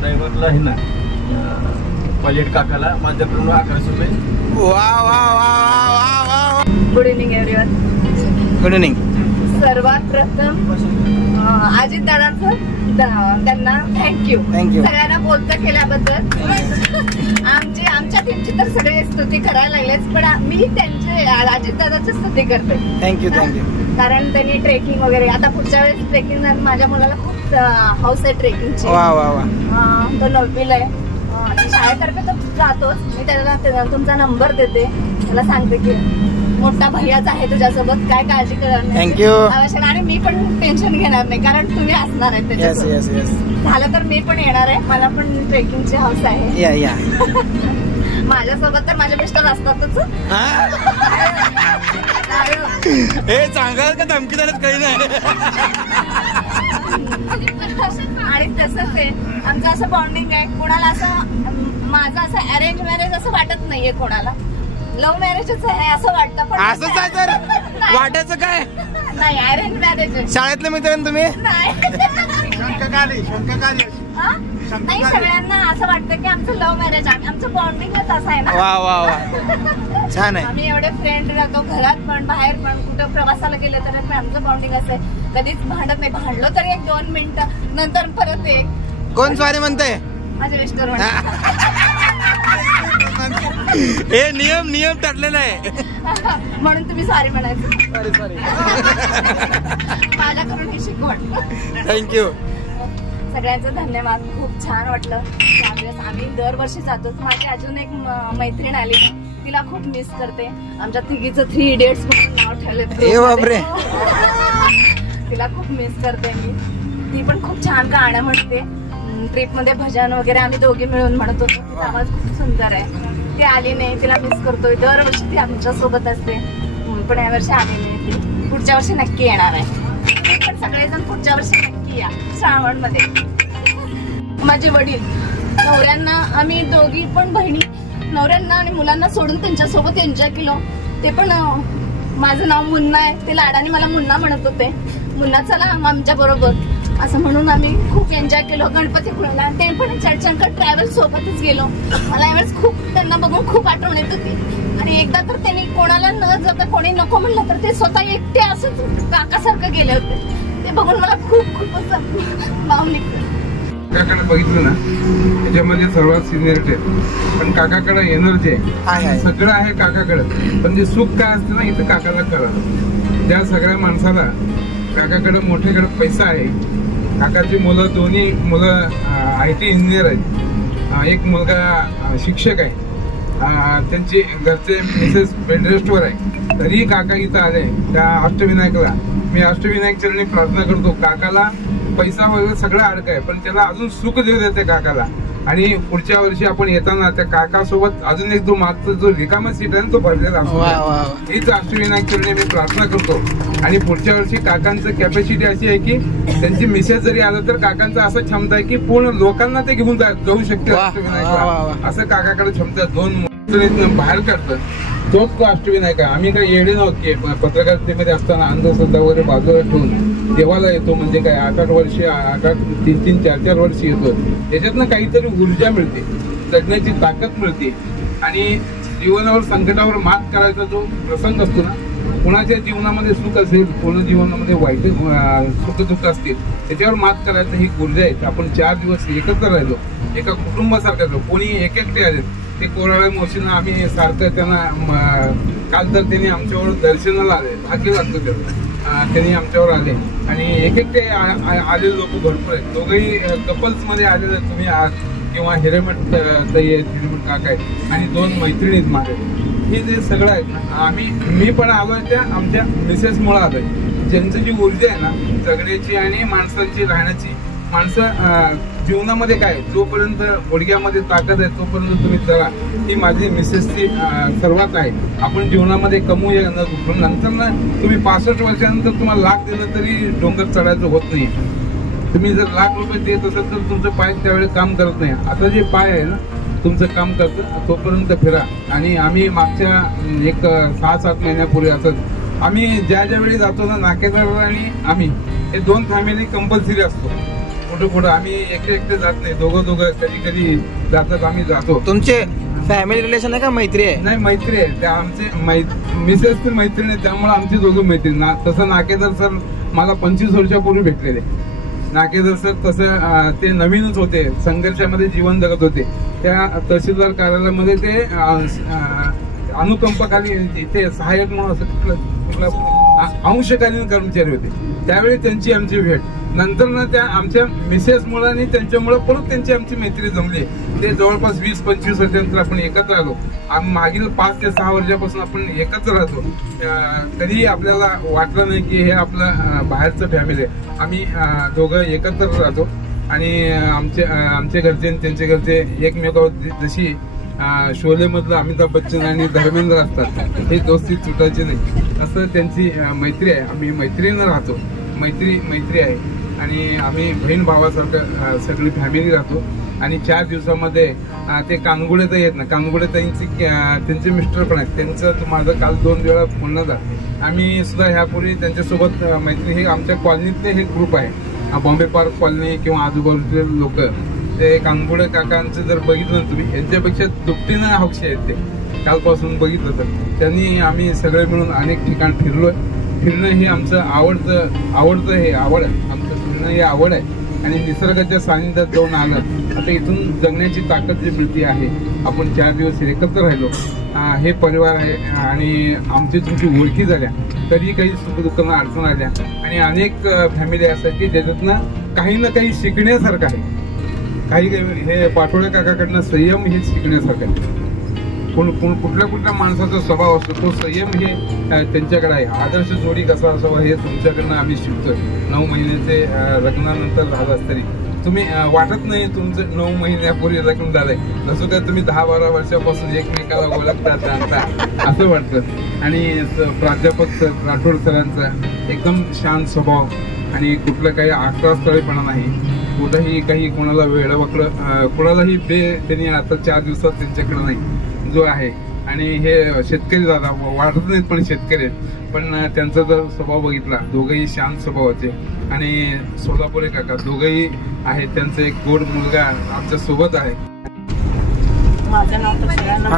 ड्रायव्हरला आहे ना पायलट काकाला माझ्याकडून 1100 रुपये. Good evening everyone. Good evening. सर्वात प्रथम अजित दादांचं त्यांना थँक्यू सगळ्यांना बोलतं केल्याबद्दल. आमच्या टीमची तर सगळे स्तुती करायला लागलेच, पण मी त्यांचे अजित दादाची स्तुती करते. थँक्यू. कारण त्यांनी ट्रेकिंग वगैरे, आता पुढच्या वेळेस ट्रेकिंग, माझ्या मुलाला खूप हाऊस आहे ट्रेकिंगची. तो 9वीला आहे. शाळेतर्फे तो जातोच. मी त्याला तुमचा नंबर देते, त्याला सांगते की मोठा भैयाच आहे तुझ्यासोबत, काय काळजी करणार आवश्यक. आणि मी पण टेन्शन घेणार नाही, कारण तुम्ही असणार आहे त्याच्यासोबत. झालं तर मी पण येणार आहे, मला पण ट्रेकिंगची हाऊस आहे. माझ्यासोबत तर माझे मिस्टर असतातच. हे सांगाल का धमकी देण्यात काही नाही. आणि तसंच आहे आमचं असं बॉन्डिंग आहे. कोणाला असं माझं असं अरेंज मॅरेज असं वाटत नाहीये, कोणाला लव्ह मॅरेजच आहे असं वाटतं. पण असंच आहे तर वाटायचं काय नाही, अरेंज मॅरेज आहे. शाळेतले मित्र तुम्ही नाही, सगळ्यांना असं वाटतं की आमचं लव्ह मॅरेज आहे. आमचं बॉन्डिंगच असं आहे ना. वा छान आहे. आम्ही एवढे फ्रेंड राहतो, घरात पण बाहेर पण, कुठं प्रवासाला गेलं तर आमचं बॉन्डिंग असं आहे. कधीच भांडत नाही. भांडलो तरी 1-2 मिनिटं, नंतर परत एक. कोण सॉरी म्हणतंय? माझे मिस्टर. हे नियम ठरलेला आहे म्हणून तुम्ही सॉरी म्हणायचं. माझ्याकडून ही शिकवण. थँक्यू. सगळ्यांचं धन्यवाद. खूप छान वाटलं. त्यावेळेस आम्ही दरवर्षी जातो. माझी अजून एक मैत्रीण आली, तिला खूप मिस करते. आमच्या तिघीचं 3 इडियट्स म्हणून नाव ठेवलं. तिला खूप मिस करते मी. ती पण खूप छान गाणं म्हणते. ट्रिप मध्ये भजन वगैरे आम्ही दोघे मिळून म्हणत होतो. तिचा आवाज खूप सुंदर आहे. ती आली नाही, तिला मिस करतोय. दरवर्षी ती आमच्या सोबत असते, पण यावर्षी आली नाही. ती पुढच्या वर्षी नक्की येणार आहे. पण सगळेजण पुढच्या वर्षी नक्की या श्रावण मध्ये. माझे वडील, नवऱ्यांना आम्ही दोघी पण बहिणी, नवऱ्यांना आणि मुलांना सोडून त्यांच्यासोबत एन्जॉय केलो. ते पण माझं नाव मुन्ना आहे, ते लाडाने मला मुन्ना म्हणत होते. मुन्ना चला आमच्या बरोबर असं म्हणून आम्ही खूप एन्जॉय केलो. गणपतीपुळ्याला ते पण चर्चनकर ट्रॅव्हल सोबतच गेलो. मला यावेळेस खूप त्यांना बघून खूप आठवण येत होती. आणि एकदा तर त्यांनी कोणाला न जाता, कोणी नको म्हणलं तर ते स्वतः एकटे असंच काकासारखं गेले होते. ते बघून मला खूप असं भावनिक. काकाकडे बघितलं ना, त्याच्यामध्ये सर्वात सिनियरिटी आहे, पण काकाकडे एनर्जी आहे. सगळं आहे काकाकडे, पण जे सुख काय असतं ना, इथं काकाला कळलं. त्या सगळ्या माणसाला काकाकडे मोठ्याकडे पैसा आहे. काकाची मुलं, दोन्ही मुलं IT इंजिनियर आहेत. एक मुलगा शिक्षक आहे. त्यांचे घरचे मिसेस बेड रेस्टवर आहे. तरीही काका इथं आले त्या अष्टविनायकला. मी अष्टविनायक चरणी प्रार्थना करतो. काकाला पैसा वगैरे सगळं अडक आहे, पण त्याला अजून सुख देऊ देते काकाला. आणि पुढच्या वर्षी आपण येताना त्या काकासोबत अजून एक जो मागचा जो रिकामा सीट आहे ना, तो भरलेला असतो. हीच अष्टविनायक चरणी मी प्रार्थना करतो. आणि पुढच्या वर्षी काकांचं कॅपॅसिटी अशी आहे की त्यांची मिसेस जरी आलं तर काकांचं असं क्षमता आहे की पूर्ण लोकांना ते घेऊन जाऊ शकते अष्टविनायकला. असं काकाकडे क्षमता. 2 बाहेर काढतात, तोच तो अष्टविनायक आहे. आम्ही काही येडे नव्हत की पत्रकारितेमध्ये असताना अंधश्रद्धा वगैरे बाजूला ठेवून देवाला येतो म्हणजे काय 8-8 वर्ष, 3-3, 4-4 वर्ष येतो. त्याच्यातनं काहीतरी ऊर्जा मिळते, जगण्याची ताकद मिळते. आणि जीवनावर, संकटावर मात करायचा जो प्रसंग असतो ना, कुणाच्या जीवनामध्ये सुख असेल, कोणा जीवनामध्ये वाईट सुख-दुःख असतील, त्याच्यावर मात करायचं ही ऊर्जा आहे. आपण 4 दिवस एकत्र राहिलो, एका कुटुंबासारखं राहिलो. कोणी एकटे आले. ते कोराळे मावशींना आम्ही सारखं त्यांना, काल तर त्यांनी आमच्यावर दर्शनाला आले, भाग्य लागतं त्यांना. त्यांनी आमच्यावर आले आणि एकटे आलेले लोक भरपूर आहेत. दोघंही कपल्समध्ये आलेले तुम्ही आज, किंवा हिरेमठ ताई आहेत, हिरेमठ काका आहेत, आणि 2 मैत्रिणी आहेत माझ्या. हे जे सगळं आहेत ना, मी पण आलोय त्या आमच्या मिसेसमुळे आलोय. ज्यांची जी ऊर्जा आहे ना जगण्याची आणि माणसांची राहण्याची, माणसं जीवनामध्ये काय, जोपर्यंत गुडघ्यामध्ये ताकद आहे तोपर्यंत तुम्ही चला. ही माझी मिसेसची सर्वात आहे. आपण जीवनामध्ये कमवूया नंतर ना, तुम्ही 65 वर्षानंतर तुम्हाला लाख दिलं तरी डोंगर चढायचं होत नाही. तुम्ही जर लाख रुपये देत असाल तर तुमचं पाय त्यावेळेस काम करत नाही. आता जे पाय आहे ना, तुमचं काम करतं तोपर्यंत फिरा. आणि आम्ही मागच्या एक 6-7 महिन्यापूर्वी असत आम्ही ज्या वेळी जातो ना, नाकेदार आणि आम्ही हे 2 फॅमिली कंपल्सरी असतो. कुठं आम्ही एकटे जात नाही, दोघं कधी जातात, आम्ही जातो. तुमचे फॅमिली रिलेशन आहे का मैत्री आहे? नाही, मैत्री आहे. त्या आमचे मिसेस पण मैत्रीण आहे, त्यामुळे आमची दोघं मैत्रीण. तसं नाकेदार सर मला 25 वर्षापूर्वी भेटलेले. नाकेदार सर तसं ते नवीनच होते, संघर्षामध्ये जीवन जगत होते. त्या तहसीलदार कार्यालयामध्ये ते अनुकंपाखाली इथे सहाय्यक म्हणून असं अंशकालीन कर्मचारी होते. त्यावेळी त्यांची आमची भेट. नंतर ना त्या आमच्या मिसेसमुळे आणि त्यांच्यामुळे परत त्यांची आमची मैत्री जमली. ते जवळपास 20-25 वर्षानंतर आपण एकत्र आलो. मागील 5 ते 6 वर्षापासून आपण एकत्र राहतो. कधीही आपल्याला वाटलं नाही की हे आपलं बाहेरचं फॅमिली आहे. आम्ही दोघं एकत्र राहतो आणि आमचे घरचे आणि त्यांचे घरचे एकमेकावर जशी शोलेमधलं अमिताभ बच्चन आणि धर्मेंद्र असतात, हे दोस्ती तुटायची नाही, असं त्यांची मैत्री आहे. आम्ही मैत्रीनं राहतो. मैत्री आहे आणि आम्ही बहीण भावासारखं सगळी फॅमिली राहतो. आणि 4 दिवसामध्ये ते कानगुडे तर येत ना, कानगुडे त्यांचे मिस्टर पण आहेत. त्यांचं माझं काल 2 वेळा बोलणं झालं. आम्ही सुद्धा ह्यापूर्वी त्यांच्यासोबत मैत्री, हे आमच्या कॉलनीतले हे ग्रुप आहे, बॉम्बे पार्क कॉलनी किंवा आजूबाजूचे लोक. ते कानगुडे काकांचं जर बघितलं ना तुम्ही, यांच्यापेक्षा दुपटीनं हौशी आहेत ते. कालपासून बघितलं तर त्यांनी आम्ही सगळे मिळून अनेक ठिकाण फिरलोय. फिरणं हे आमचं आवडतं हे आवड आहे. आमचं फिरणं हे आवड आहे. आणि निसर्गाच्या सानिध्यात जाऊन आलं. आता इथून जगण्याची ताकद जी मिळते आहे. आपण 4 दिवस एकत्र राहिलो, हे परिवार आहे. आणि आमची तुमची ओळखी झाल्या, कधी काही सुखदुःखांना अडचण आल्या. आणि अनेक फॅमिली असतात की ज्याच्यातनं काही ना काही शिकण्यासारखं आहे. काही हे पाटोळे काकाकडनं संयम हे शिकण्यासारखं आहे. कुठल्या माणसाचा स्वभाव असतो, तो संयम हे त्यांच्याकडे आहे. आदर्श जोडी कसा असावा हे तुमच्याकडनं आम्ही शिकतोय. 9 महिन्याचे लग्नानंतर झालं तरी तुम्ही वाटत नाही तुमचं 9 महिन्यापूर्वी लग्न झालंय, जसं काय तुम्ही 10-12 वर्षापासून एकमेकाला ओळखता जाणता असं वाटतं. आणि प्राध्यापक राठोड सरांचा एकदम शांत स्वभाव आणि कुठलं काही आक्रस्ताळेपणा नाही. कुठंही काही कोणाला वेळवाकडं कोणालाही त्यांनी आता 4 दिवसात त्यांच्याकडे नाही जो आहे. आणि हे शेतकरी दादा वाटत नाहीत पण शेतकरी आहेत. पण त्यांचा जर स्वभाव बघितला, दोघंही शांत स्वभावाचे. आणि सोलापुरे काका दोघंही आहेत. त्यांचा एक गोड मुलगा आमच्या सोबत आहे. माझं नाव तर सगळ्यांना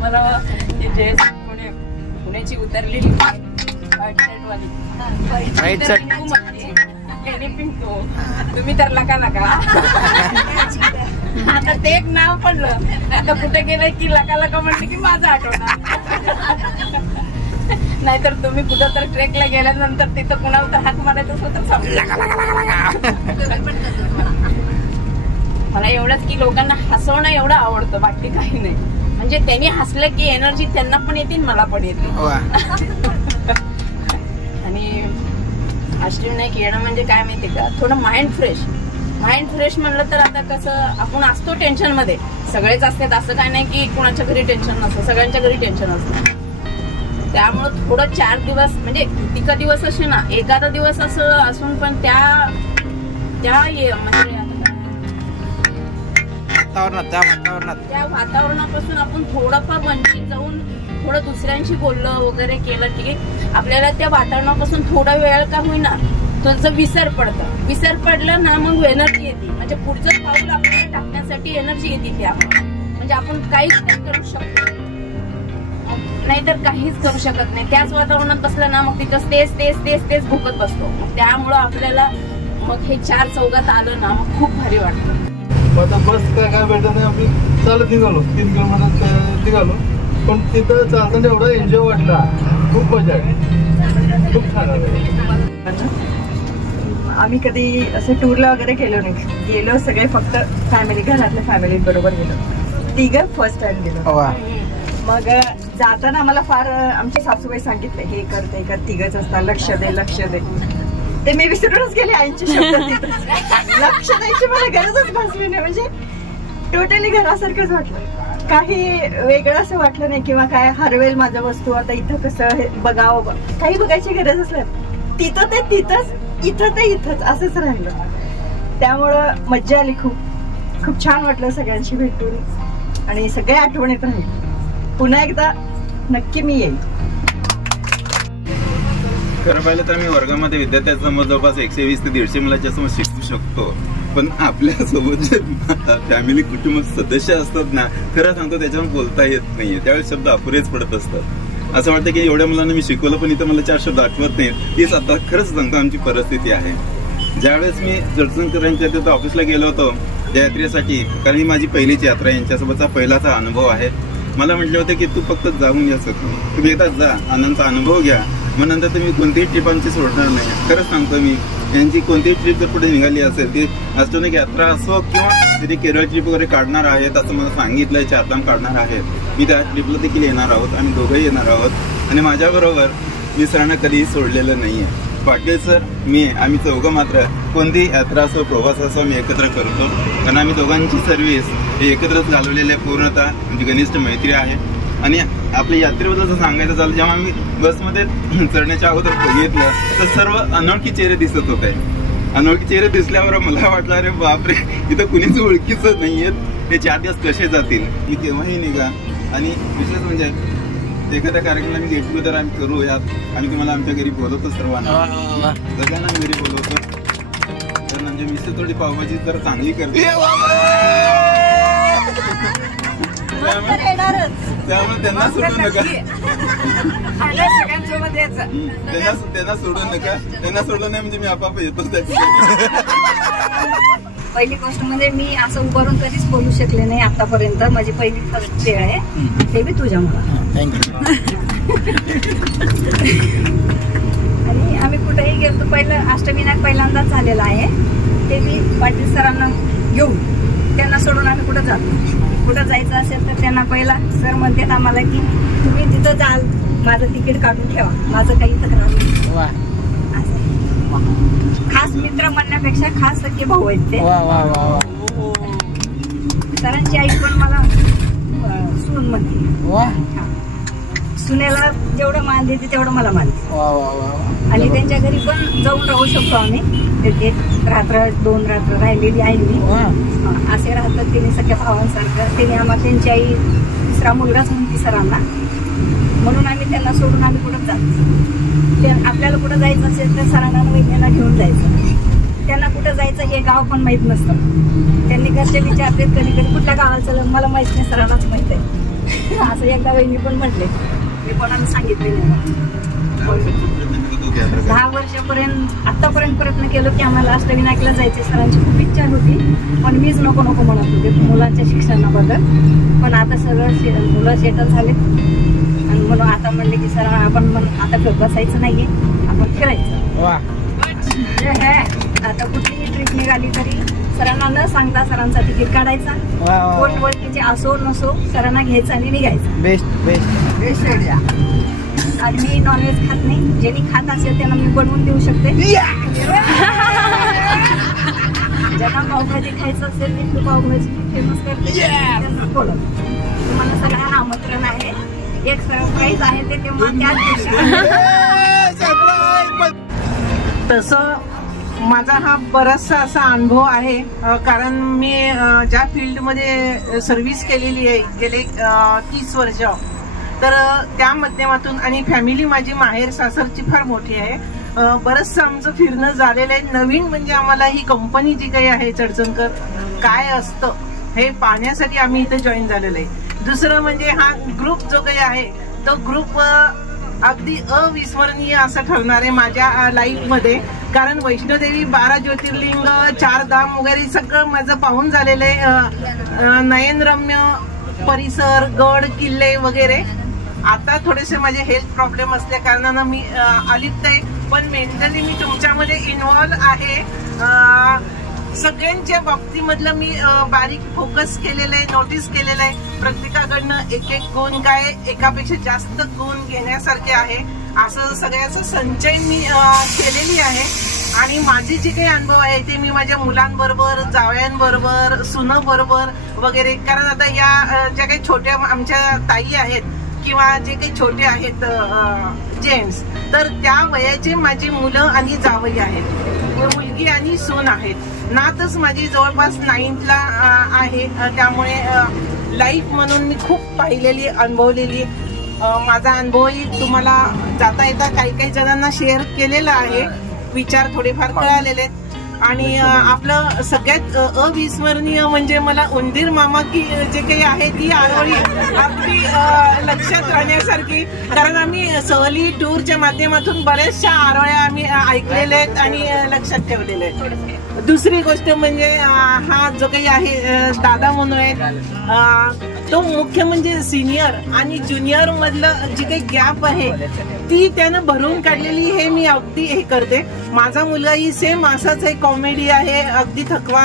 मला पुण्याची उतरलेली तुम्ही तर लका आता ते एक नाव पडलं. आता कुठे गेलंय की लका म्हणलं की माझं आठवणार. नाहीतर तुम्ही कुठं तर ट्रेकला गेल्यानंतर तिथं कुणाला तर हाक मारायचं असं तर मला एवढंच की लोकांना हसवणं एवढं आवडतं, बाकी काही नाही. म्हणजे त्यांनी हसलं की एनर्जी त्यांना पण येते, मला पण येते. आणि अष्टविनायक येणं म्हणजे काय माहिती का, थोडं माइंड फ्रेश म्हणलं तर आता कसं आपण असतो टेन्शन मध्ये, सगळेच असतात असं काय नाही की कुणाच्या घरी टेन्शन नसतं, सगळ्यांच्या घरी टेन्शन असतं. त्यामुळं थोडं 4 दिवस म्हणजे किती दिवस असे ना, एखादा दिवस असं असून पण त्या म्हणजे त्या वातावरणापासून आपण थोडंफार वंचित जाऊन थोडं दुसऱ्यांशी बोललं वगैरे केलं की आपल्याला त्या वातावरणापासून थोडा वेळ का होईना तुझं विसर पडलं ना, मग एनर्जी येते. म्हणजे पुढचं पाऊल आपल्याला टाकण्यासाठी एनर्जी येते त्या. म्हणजे आपण काहीच करू शकतो नाहीतर काहीच करू शकत नाही. त्याच वातावरणात बसलं ना, मग तिथं तेच भुकत बसतो. त्यामुळं आपल्याला मग हे 4 चौघात आलं ना, मग खूप भारी वाटतं. आता बस काय भेटत नाही, आपण चालत निघालो 3 किलोमीटर निघालो. पण तिथं चालताना एवढा एन्जॉय वाटला, खूप मजा आली, खूप छान आहे. आम्ही कधी असं टूरला वगैरे गेलो सगळे फक्त घरातल्या फॅमिली बरोबर गेलो. 3 फर्स्ट टाइम गेलो. मग जाताना आम्हाला फार आमची सासूबाई सांगितले, हे कर ते कर, 3च असतात, लक्ष दे. ते मी विसरूनच गेले आईंचे शब्द. लक्ष द्यायची मला गरजच भासली नाही. म्हणजे टोटली घरासारखंच वाटलं, काही वेगळं असं वाटलं नाही किंवा काय हरवेल माझ्या वस्तू, आता इथं कसं बघावं, काही बघायची गरज असलं. तिथं ते तिथंच, इथं ते इथंच असंच राहिलं. त्यामुळं मज्जा आली खूप. खूप छान वाटलं सगळ्यांशी भेटून आणि सगळे आठवणीत राहील. पुन्हा एकदा नक्की मी येईल. खरं पाहिलं तर मी वर्गामध्ये विद्यार्थ्यांसमोर जवळपास 120 ते 150 मुलांच्या समोर शिकवू शकतो, पण आपल्यासोबत जे फॅमिली कुटुंब सदस्य असतात ना, खरं सांगतो त्याच्यावर बोलता येत नाहीये. त्यावेळेस शब्द अपुरेच पडत असतात. असं वाटतं की एवढ्या मुलांना मी शिकवलं पण इथं मला 4 शब्द आठवत नाहीत. तीच आता खरंच सांगतो आमची परिस्थिती आहे. ज्यावेळेस मी जळचणकरांच्या तिथं ऑफिसला गेलो होतो त्या यात्रेसाठी, कारण ही माझी पहिलीच यात्रा, यांच्यासोबतचा पहिलाचा अनुभव आहे. मला म्हटले होते की तू फक्त जाऊन या, तुम्ही एकदा जा, आनंदचा अनुभव घ्या, मग नंतर तुम्ही कोणतीही ट्रिप आमची सोडणार नाही. खरंच सांगतो मी, यांची कोणतीही ट्रिप जर पुढे निघाली असेल, ती अष्टविनायक यात्रा असो किंवा तिथे केरळ ट्रिप वगैरे काढणार आहेत असं मला सांगितलंय, 4 धाम काढणार आहेत. मी त्या ट्रिपला देखील येणार आहोत, आम्ही दोघंही येणार आहोत. आणि माझ्याबरोबर मी सरांना कधीही सोडलेलं नाहीये. पाटील सर, मी, आम्ही चौघं मात्र कोणतीही यात्रा असो, प्रवास असो, आम्ही एकत्र करतो. कारण आम्ही दोघांची सर्व्हिस हे एकत्रच घालवलेली आहे. पूर्णतः म्हणजे घनिष्ठ मैत्री आहे. आणि आपल्या यात्रेबद्दल जर सांगायचं झालं, जेव्हा आम्ही बसमध्ये चढण्याच्या अगोदर बघितलं तर सर्व अनोळखी चेहरे दिसत होते. अनोळखी चेहरे दिसल्यावर मला वाटलं अरे बापरे, इथं कुणीच ओळखीचं नाहीयेत, हे 4 दिवस कसे जातील. मी केव्हाही निघा. आणि विशेष म्हणजे एखाद्या कार्यक्रमाला मी गेट टुगेदर आम्ही करूयात आणि तुम्हाला आमच्या घरी बोलवतो, सर्वांना सगळ्यांना घरी बोलवतो. तर म्हणजे मिस्टर थोडी पावभाजी जर चांगली करते त्यामुळे त्यांना सोडू नका, सगळ्यांसोबत यायचं. त्यांना सोडू नका. त्यांना सोडलं नाही म्हणजे मी आपाप येतोच त्याची. पहिली गोष्ट म्हणजे मी असं उभारून कधीच बोलू शकले नाही आतापर्यंत. माझी पहिली फर्स्ट वेळ आहे, ते बी तुझ्यामुळे. आणि आम्ही कुठेही गेलो, पहिलं अष्टविनायक पहिल्यांदाच झालेला आहे, ते बी पाटील सरांना घेऊन. त्यांना सोडून आम्ही कुठं जातो. कुठं जायचं असेल तर त्यांना पहिला सर म्हणतात आम्हाला की तुम्ही तिथं जाल, माझं तिकीट काढून ठेवा, माझं काही तक्रार नाही. खास मित्र म्हणण्यापेक्षा खास सख्खे भाऊ आहेत ते. सरांची आई पण मला सून म्हणते. सुनेला जेवढं मान देते तेवढं मला मानते. आणि त्यांच्या घरी पण जाऊन राहू शकतो आम्ही. 1 रात्र 2 रात्र राहिलेली आहे मी. असे राहतात तिने सख्या भावांसारखं. तिने आम्हाला त्यांची आई 3रा मुलगाच म्हणते सरांना, म्हणून आम्ही त्यांना सोडून आम्ही कुठं जातो. आपल्याला कुठं जायचं असेल तर सरांना वहिनीला घेऊन जायचं. त्यांना कुठं जायचं हे गाव पण माहीत नसतं. त्यांनी घरचे विचारते कधी कधी कुठल्या गावाला चाललं, मला माहित नाही, सरांनाच माहित आहे. असं एकदा वहिनी पण म्हटले, मी कोणाला सांगितले नाही. 10 वर्षापर्यंत आतापर्यंत प्रयत्न केलो की आम्हाला अष्टविनायकला जायचे. सरांची खूप इच्छा होती, पण मीच नको नको म्हणत होते मुलांच्या शिक्षणाबद्दल. पण आता सगळं मुलं सेटल झाले आणि म्हणून आता म्हणले की सर आपण आता बसायचं नाहीये, आपण फिरायचं. आता कुठलीही ट्रिप निघाली तरी सरांना न सांगता सरांचा तिकीट काढायचा. कोण ओळखीचे असो नसो सरांना घ्यायचं आणि निघायचं. Best idea. आणि मी नॉनव्हेज खात नाही. ज्यांनी खात असेल त्यांना मी बनवून देऊ शकते. ज्यांना पावभाजी खायचं असेल मी पावभाजी फेमस करते, त्यांना बोलवते. तुम्हाला सगळ्यांना आमंत्रण आहे. एक सरप्राईज आहे ते तेव्हा तसं माझा हा बराचसा असा अनुभव आहे. कारण मी ज्या फील्डमध्ये सर्व्हिस केलेली आहे गेले 30 वर्ष, तर त्या माध्यमातून आणि फॅमिली माझी माहेर सासरची फार मोठी आहे. बरंचसं आमचं फिरणं झालेलं आहे. नवीन म्हणजे आम्हाला ही कंपनी जी काही आहे चडचणकर काय असतं हे पाहण्यासाठी आम्ही इथे जॉईन झालेलो आहे. दुसरं म्हणजे हा ग्रुप जो काही आहे तो ग्रुप अगदी अविस्मरणीय असं ठरणार आहे माझ्या लाईफमध्ये. कारण वैष्णोदेवी, 12 ज्योतिर्लिंग, 4 धाम वगैरे सगळं माझं पाहून झालेलं आहे. नयनरम्य परिसर, गड किल्ले वगैरे. आता थोडेसे माझे हेल्थ प्रॉब्लेम असल्या कारणानं मी अलिप्त आहे, पण मेंटली मी तुमच्यामध्ये इन्व्हॉल्व आहे. सगळ्यांच्या बाबतीमधलं मी बारीक फोकस केलेलं आहे, नोटीस केलेलं आहे. प्रत्येकाकडनं एक एक गुण काय एकापेक्षा जास्त गुण घेण्यासारखे आहे असं सगळ्याचा संचय मी केलेली आहे. आणि माझे जे काही अनुभव आहे ते मी माझ्या मुलांबरोबर, जावयांबरोबर, सुनबरोबर वगैरे. कारण आता या ज्या काही छोट्या आमच्या ताई आहेत किंवा जे काही छोटे आहेत जेंट्स, तर त्या वयाचे माझी मुलं आणि जावई आहेत. मुलगी आणि सून आहेत. नातच माझी जवळपास 9th आहे, त्यामुळे लाईफ म्हणून मी खूप पाहिलेली, अनुभवलेली. माझा अनुभवही तुम्हाला जाता येता काही जणांना शेअर केलेला आहे. विचार थोडेफार कळालेले आहेत. आणि आपलं सगळ्यात अविस्मरणीय म्हणजे मला उंदीर मामा की जे काही आहे ती आरोळी अगदी लक्षात राहण्यासारखी, कारण आम्ही सहली टूरच्या माध्यमातून बऱ्याचशा आरोळ्या आम्ही ऐकलेल्या आहेत आणि लक्षात ठेवलेल्या आहेत. दुसरी गोष्ट म्हणजे हा जो काही आहे दादा म्हणून आहे, तो मुख्य म्हणजे सिनियर आणि ज्युनियर मधलं जी काही गॅप आहे ती त्यानं भरून काढलेली, हे मी अगदी हे करते. माझा मुलगाही सेम असाच आहे, कॉमेडी आहे, अगदी थकवा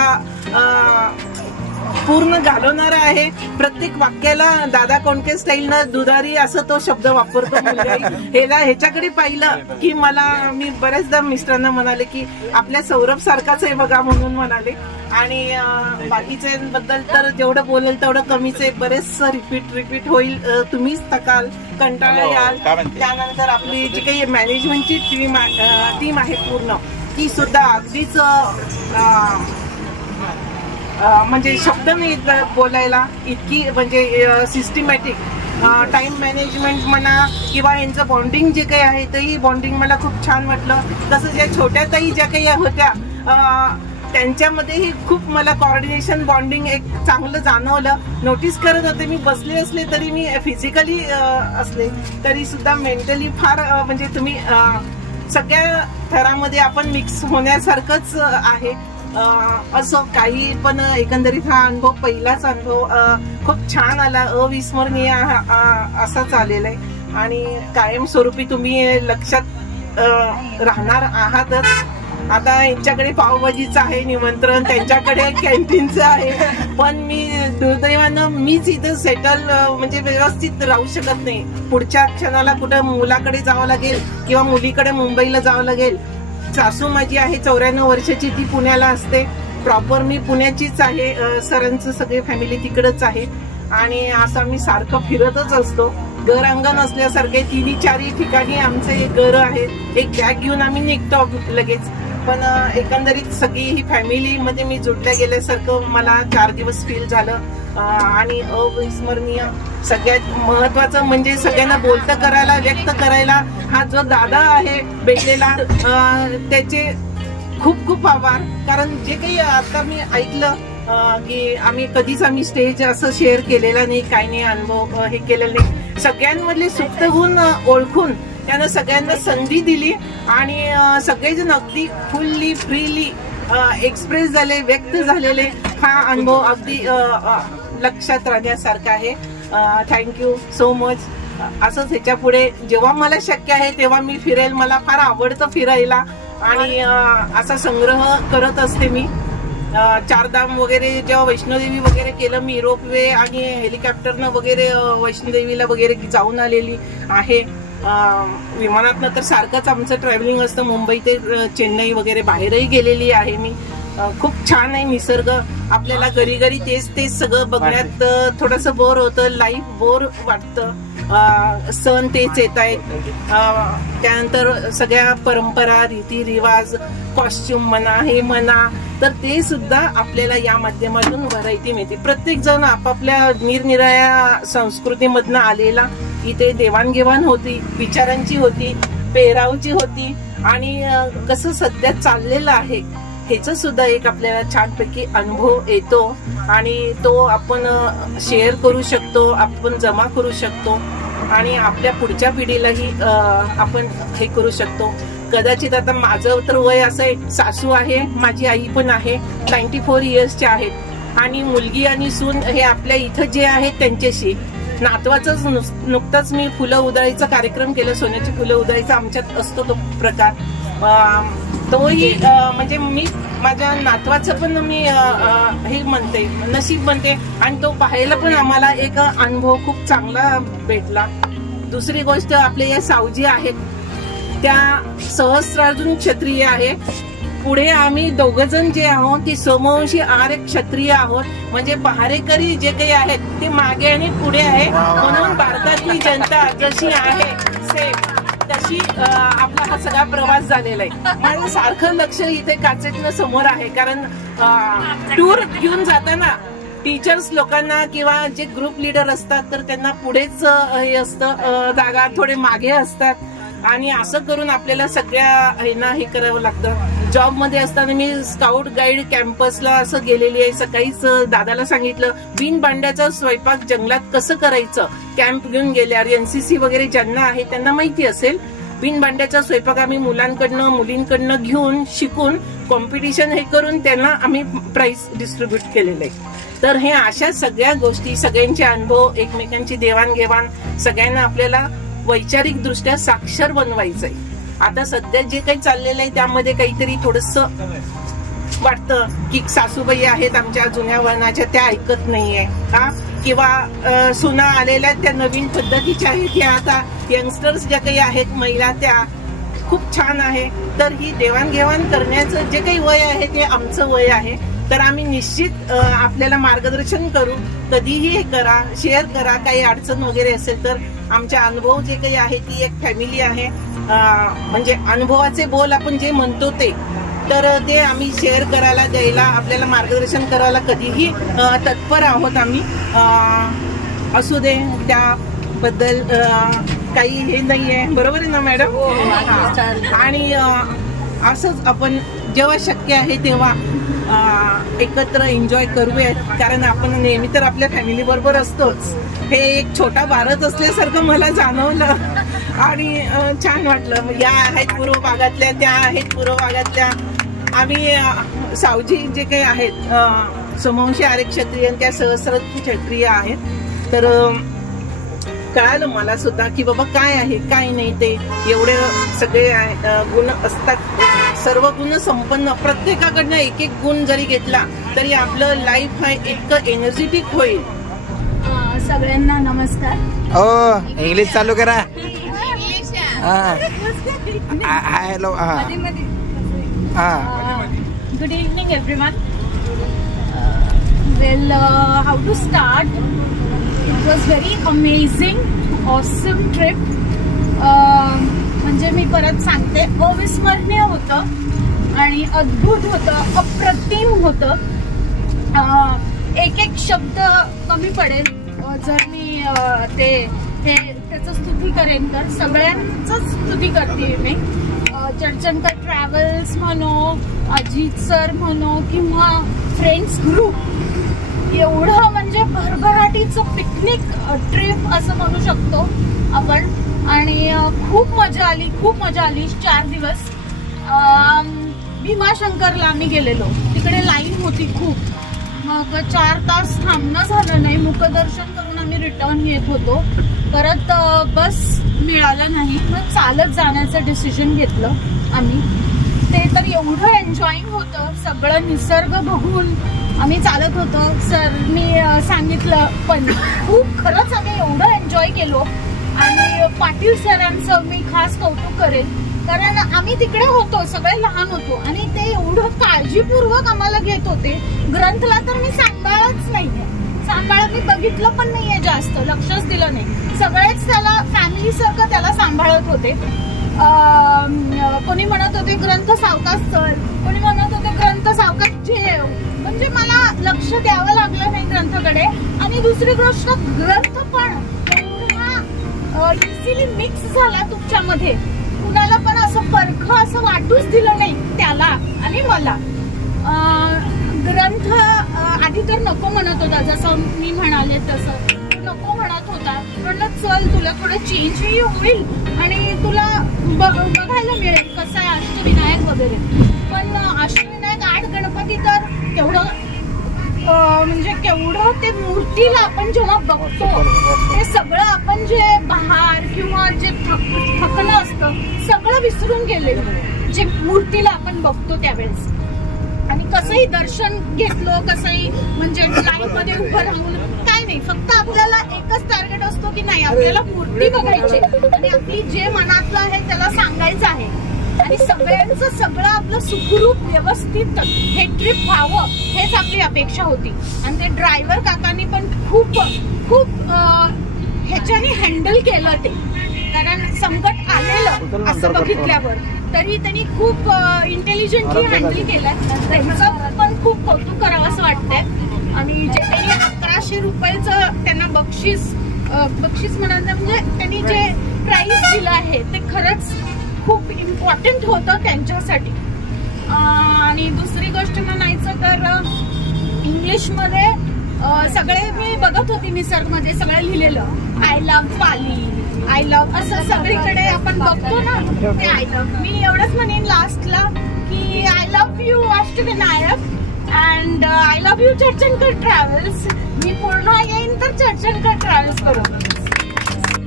पूर्ण घालवणारा आहे. प्रत्येक वाक्याला दादा कोणके स्टाईलनं दुधारी असं तो शब्द वापरतो. ह्याच्याकडे पाहिलं की मी बऱ्याचदा मिस्टरांना म्हणाले की आपल्या सौरभ सारखाच आहे बघा म्हणून म्हणाले. आणि बाकीच्यांबद्दल तर जेवढं बोलेल तेवढं कमीच आहे. बरेच रिपीट होईल, तुम्हीच थकाल, कंटाळा याल. त्यानंतर आपली जी काही मॅनेजमेंटची टीम आहे पूर्ण, ती सुद्धा अगदीच म्हणजे शब्द नाही बोलायला, इतकी म्हणजे सिस्टमॅटिक टाइम मॅनेजमेंट म्हणा किंवा यांचं बॉन्डिंग जे काही आहे तेही बॉन्डिंग मला खूप छान वाटलं. तसं ज्या छोट्या ताई ज्या काही होत्या त्यांच्यामध्येही खूप मला कॉर्डिनेशन, बॉन्डिंग एक चांगलं जाणवलं. नोटीस करत होते, मी बसले असले तरी, मी फिजिकली असले तरी सुद्धा मेंटली फार म्हणजे तुम्ही सगळ्या थरामध्ये आपण मिक्स होण्यासारखंच आहे. असं काही पण एकंदरीत हा अनुभव, पहिलाच अनुभव खूप छान आला, अविस्मरणीय असाच आलेला आहे. आणि कायमस्वरूपी तुम्ही लक्षात राहणार आहातच. आता यांच्याकडे पावभाजीचं आहे निमंत्रण, त्यांच्याकडे कॅन्टीनचं आहे, पण मी दुर्दैवानं मीच इथं सेटल म्हणजे व्यवस्थित राहू शकत नाही. पुढच्या क्षणाला कुठं मुलाकडे जावं लागेल किंवा मुलीकडे मुंबईला जावं लागेल. सासू माझी आहे 94 वर्षाची, ती पुण्याला असते. प्रॉपर मी पुण्याचीच आहे, सरांचं सगळे फॅमिली तिकडच आहे. आणि असं आम्ही सारखं फिरतच असतो. घर अंगण असल्यासारखे 3-4 ठिकाणी आमचे घर आहेत. एक बॅग घेऊन आम्ही निघतो लगेच. पण एकंदरीत सगळी ही फॅमिलीमध्ये मी जोडल्या गेल्यासारखं मला 4 दिवस फील झालं. आणि अविस्मरणीय सगळ्यात महत्वाचं म्हणजे सगळ्यांना बोलतं करायला, व्यक्त करायला हा जो दादा आहे भेटलेला, त्याचे खूप खूप आभार. कारण जे काही आता मी ऐकलं की आम्ही स्टेज असं शेअर केलेला नाही, काही नाही, अनुभव हे केलेलं नाही. सगळ्यांमधले सुप्त गुण ओळखून त्यानं सगळ्यांना संधी दिली आणि सगळेजण अगदी फुल्ली फ्रीली एक्सप्रेस झाले, व्यक्त झालेले. हा अनुभव अगदी लक्षात राहण्यासारखा आहे. Thank you so much. असंच ह्याच्या पुढे जेव्हा मला शक्य आहे तेव्हा मी फिरेल. मला फार आवडतं फिरायला आणि असा संग्रह करत असते मी. 4 धाम वगैरे जेव्हा वैष्णोदेवी वगैरे केलं मी, रोपवे आणि हेलिकॉप्टरनं वगैरे वैष्णोदेवीला वगैरे जाऊन आलेली आहे. विमानातनं तर सारखंच आमचं ट्रॅव्हलिंग असतं. मुंबई ते चेन्नई वगैरे बाहेरही गेलेली आहे मी. खूप छान आहे निसर्ग. आपल्याला घरी तेच सगळं बघण्यात थोडंसं बोर होतं, लाईफ बोर वाटतं. सण तेच येत आहेत, त्यानंतर सगळ्या परंपरा, रीतिरिवाज, कॉस्ट्युम म्हणा, हे म्हणा, तर ते सुद्धा आपल्याला या माध्यमातून व्हरायटी मिळते. प्रत्येक जण आपापल्या निरनिराळ्या संस्कृतीमधनं आलेला इथे देवाणघेवाण होती, विचारांची होती, पेहरावची होती आणि कसं सध्या चाललेलं आहे ह्याचा सुद्धा एक आपल्याला छानपैकी अनुभव येतो आणि तो आपण शेअर करू शकतो, आपण जमा करू शकतो आणि आपल्या पुढच्या पिढीलाही आपण हे करू शकतो. कदाचित आता माझं तर वय असं आहे, सासू आहे, माझी आई पण आहे, 94 इयर्सच्या आहेत आणि मुलगी आणि सून हे आपल्या इथं जे आहेत त्यांच्याशी. नातवाचंच नुकतंच मी फुलं उधळायचा कार्यक्रम केला, सोन्याची फुलं उधळायचा आमच्यात असतो तो प्रकार. तोही म्हणजे मी माझ्या नातवाचं पण मी हे म्हणते, नशीब म्हणते आणि तो पाहायला पण आम्हाला एक अनुभव खूप चांगला भेटला. दुसरी गोष्ट, आपले या सावजी आहेत त्या सहस्रार्जुन क्षत्रिय आहे. पुढे आम्ही 2 जण जे आहोत ते समवंशी आर्य क्षत्रिय आहोत. म्हणजे पहारेकरी जे काही आहेत ते मागे आणि पुढे आहे. म्हणून भारतातली जनता जशी आहे सेम तशी अशी आपला हा सगळा प्रवास झालेला आहे. माझं सारखं लक्ष इथे काचेतनं समोर आहे, कारण टूर घेऊन जाताना टीचर्स लोकांना किंवा जे ग्रुप लीडर असतात तर त्यांना पुढेच हे असतं, जागा थोडे मागे असतात आणि असं करून आपल्याला सगळ्या ह्यांना हे करावं लागतं. जॉबमध्ये असताना मी स्काउट गाईड कॅम्पसला असं गेलेली आहे. सकाळीच दादाला सांगितलं बिन भांड्याचा स्वयंपाक जंगलात कसं करायचं, कॅम्प घेऊन गेल्यावर एनसीसी वगैरे ज्यांना आहे त्यांना माहिती असेल. बिन भांड्याचा स्वयंपाक आम्ही मुलांकडनं मुलींकडनं घेऊन शिकून कॉम्पिटिशन हे करून त्यांना आम्ही प्राइज डिस्ट्रीब्यूट केलेलं आहे. तर हे अशा सगळ्या गोष्टी, सगळ्यांचे अनुभव, एकमेकांची देवाणघेवाण, सगळ्यांना आपल्याला वैचारिक दृष्ट्या साक्षर बनवायचंय. आता सध्या जे काही चाललेलं आहे त्यामध्ये काहीतरी थोडंसं वाटतं की सासूबाई आहेत आमच्या जुन्या वळणाच्या, त्या ऐकत नाहीये का, किंवा सुना आलेल्या त्या नवीन पद्धतीच्या आहेत, त्या आता यंगस्टर्स ज्या काही आहेत महिला त्या खूप छान आहे. तर ही देवाणघेवाण करण्याचं जे काही वय आहे ते आमचं वय आहे. तर आम्ही निश्चित आपल्याला मार्गदर्शन करू, कधीही हे करा, शेअर करा. काही अडचण वगैरे असेल तर आमचे अनुभव जे काही आहे ती एक फॅमिली आहे, म्हणजे अनुभवाचे बोल आपण जे म्हणतो ते, तर ते आम्ही शेअर करायला, द्यायला, आपल्याला मार्गदर्शन करायला कधीही तत्पर आहोत आम्ही. असू दे, त्याबद्दल काही हे नाहीये. बरोबर आहे ना मॅडम? आणि असंच आपण जेव्हा शक्य आहे तेव्हा एकत्र एन्जॉय करूयात, कारण आपण नेहमी तर आपल्या फॅमिली बरोबर असतोच. हे एक छोटा भारत असल्यासारखं मला जाणवलं आणि छान वाटलं. या आहेत पूर्व भागातल्या, त्या आहेत पूर्व भागातल्या. आम्ही सावजी जे काही आहेत समवंशी आर्य क्षत्रिय, त्या सहस्र क्षत्रिय आहेत. तर कळालं मला सुद्धा की बाबा काय आहे काय नाही ते. एवढे सगळे गुण असतात, सर्व गुण संपन्न, प्रत्येकाकडनं एक एक गुण जरी घेतला तरी आपलं लाईफ हा इतकं एनर्जेटिक होईल. सगळ्यांना नमस्कार. हो, इंग्लिश चालू करा. Hello. Good evening everyone. Well, how to start? It was very amazing, awesome trip. म्हणजे मी परत सांगते, अविस्मरणीय होतं आणि अद्भुत होतं, अप्रतिम होतं. एक एक शब्द कमी पडेल जर मी त्याचं स्तुती करेन तर. सगळ्यांचंच स्तुती करते मी. चडचणकर ट्रॅव्हल्स म्हणो, अजित सर म्हणो किंवा फ्रेंड्स ग्रुप, एवढं म्हणजे भरभराटीचं पिकनिक ट्रिप असं म्हणू शकतो आपण. आणि खूप मजा आली, खूप मजा आली. 4 दिवस भीमाशंकरला आम्ही गेलेलो. तिकडे लाईन होती खूप, मग 4 तास थांबणं झालं नाही. मुखदर्शन करून आम्ही रिटर्न येत होतो. परत बस मिळालं नाही, मग चालत जाण्याचं डिसिजन घेतलं आम्ही. ते तर एवढं एन्जॉईंग होतं, सगळं निसर्ग बघून आम्ही चालत होतो. सरनी सांगितलं पण खूप, खरंच आम्ही एवढं एन्जॉय केलो. आणि पाटील सरांचं मी खास कौतुक करेन, कारण आम्ही तिकडे होतो, सगळे लहान होतो आणि ते एवढं काळजीपूर्वक आम्हाला घेत होते. ग्रंथला तर मी सांभाळच नाहीये, सांभाळत मी बघितलं पण नाहीये, जास्त लक्षच दिलं नाही. सगळेच त्याला फॅमिली सारखं त्याला सांभाळत होते. कोणी म्हणत होते ग्रंथ सावकाश चल, कोणी म्हणत होते ग्रंथ सावकाश जेव. म्हणजे मला लक्ष द्यावं लागलं नाही ग्रंथाकडे. आणि दुसरी गोष्ट, ग्रंथ पण इझिली मिक्स झाला तुमच्यामध्ये. कुणाला पण असं परख असं वाटूच दिलं नाही त्याला आणि मला. ग्रंथ आधी तर नको म्हणत होता, जसं मी म्हणाले तसं नको म्हणत होता. म्हणलं चल, तुला थोडं चेंजही होईल आणि तुला बघायला मिळेल कसं आहे अष्टविनायक वगैरे. पण अष्टविनायक 8 गणपती तर केवढं म्हणजे केवढं ते मूर्तीला आपण जेव्हा बघतो ते सगळं आपण जे बहार किंवा जे थकणं असतं सगळं विसरून गेलेलं जे मूर्तीला आपण बघतो त्यावेळेस. आणि कसंही दर्शन घेतलो, कसंही म्हणजे लाईन मध्ये उभं राहून काय नाही, फक्त आपल्याला एकच टार्गेट असतो की नाही आपल्याला मूर्ती बघायची आणि आपली जे मनातलं आहे त्याला सांगायचं आहे. आणि सगळ्यांचं सगळं आपलं सुखरूप व्यवस्थित हे ट्रिप व्हावं हेच आपली अपेक्षा होती. आणि ते ड्रायव्हर काकांनी पण खूप खूप ह्याच्याने हँडल केलं ते, कारण संकट आलेलं असं बघितल्यावर तरी त्यांनी खूप इंटेलिजंटली हँडल केलं. त्यांचं पण खूप कौतुक करावं असं वाटतंय. आणि जे त्यांनी 1100 रुपयाचं त्यांना बक्षीस म्हणायचं म्हणजे त्यांनी जे प्राइज दिलं आहे ते खरंच खूप इम्पॉर्टंट होतं त्यांच्यासाठी. आणि दुसरी गोष्ट म्हणायचं तर इंग्लिशमध्ये सगळे मी बघत होते निसर्गमध्ये सगळं लिहिलेलं I love Pali, I love असं सगळीकडे आपण बघतो ना ते आय लव्ह. मी एवढंच म्हणेन लास्टला की I love you Ashtavinayak and I love you Charchankar travels. मी पूर्ण येईन तर चर्चनकर ट्रॅव्हल्स बरोबर.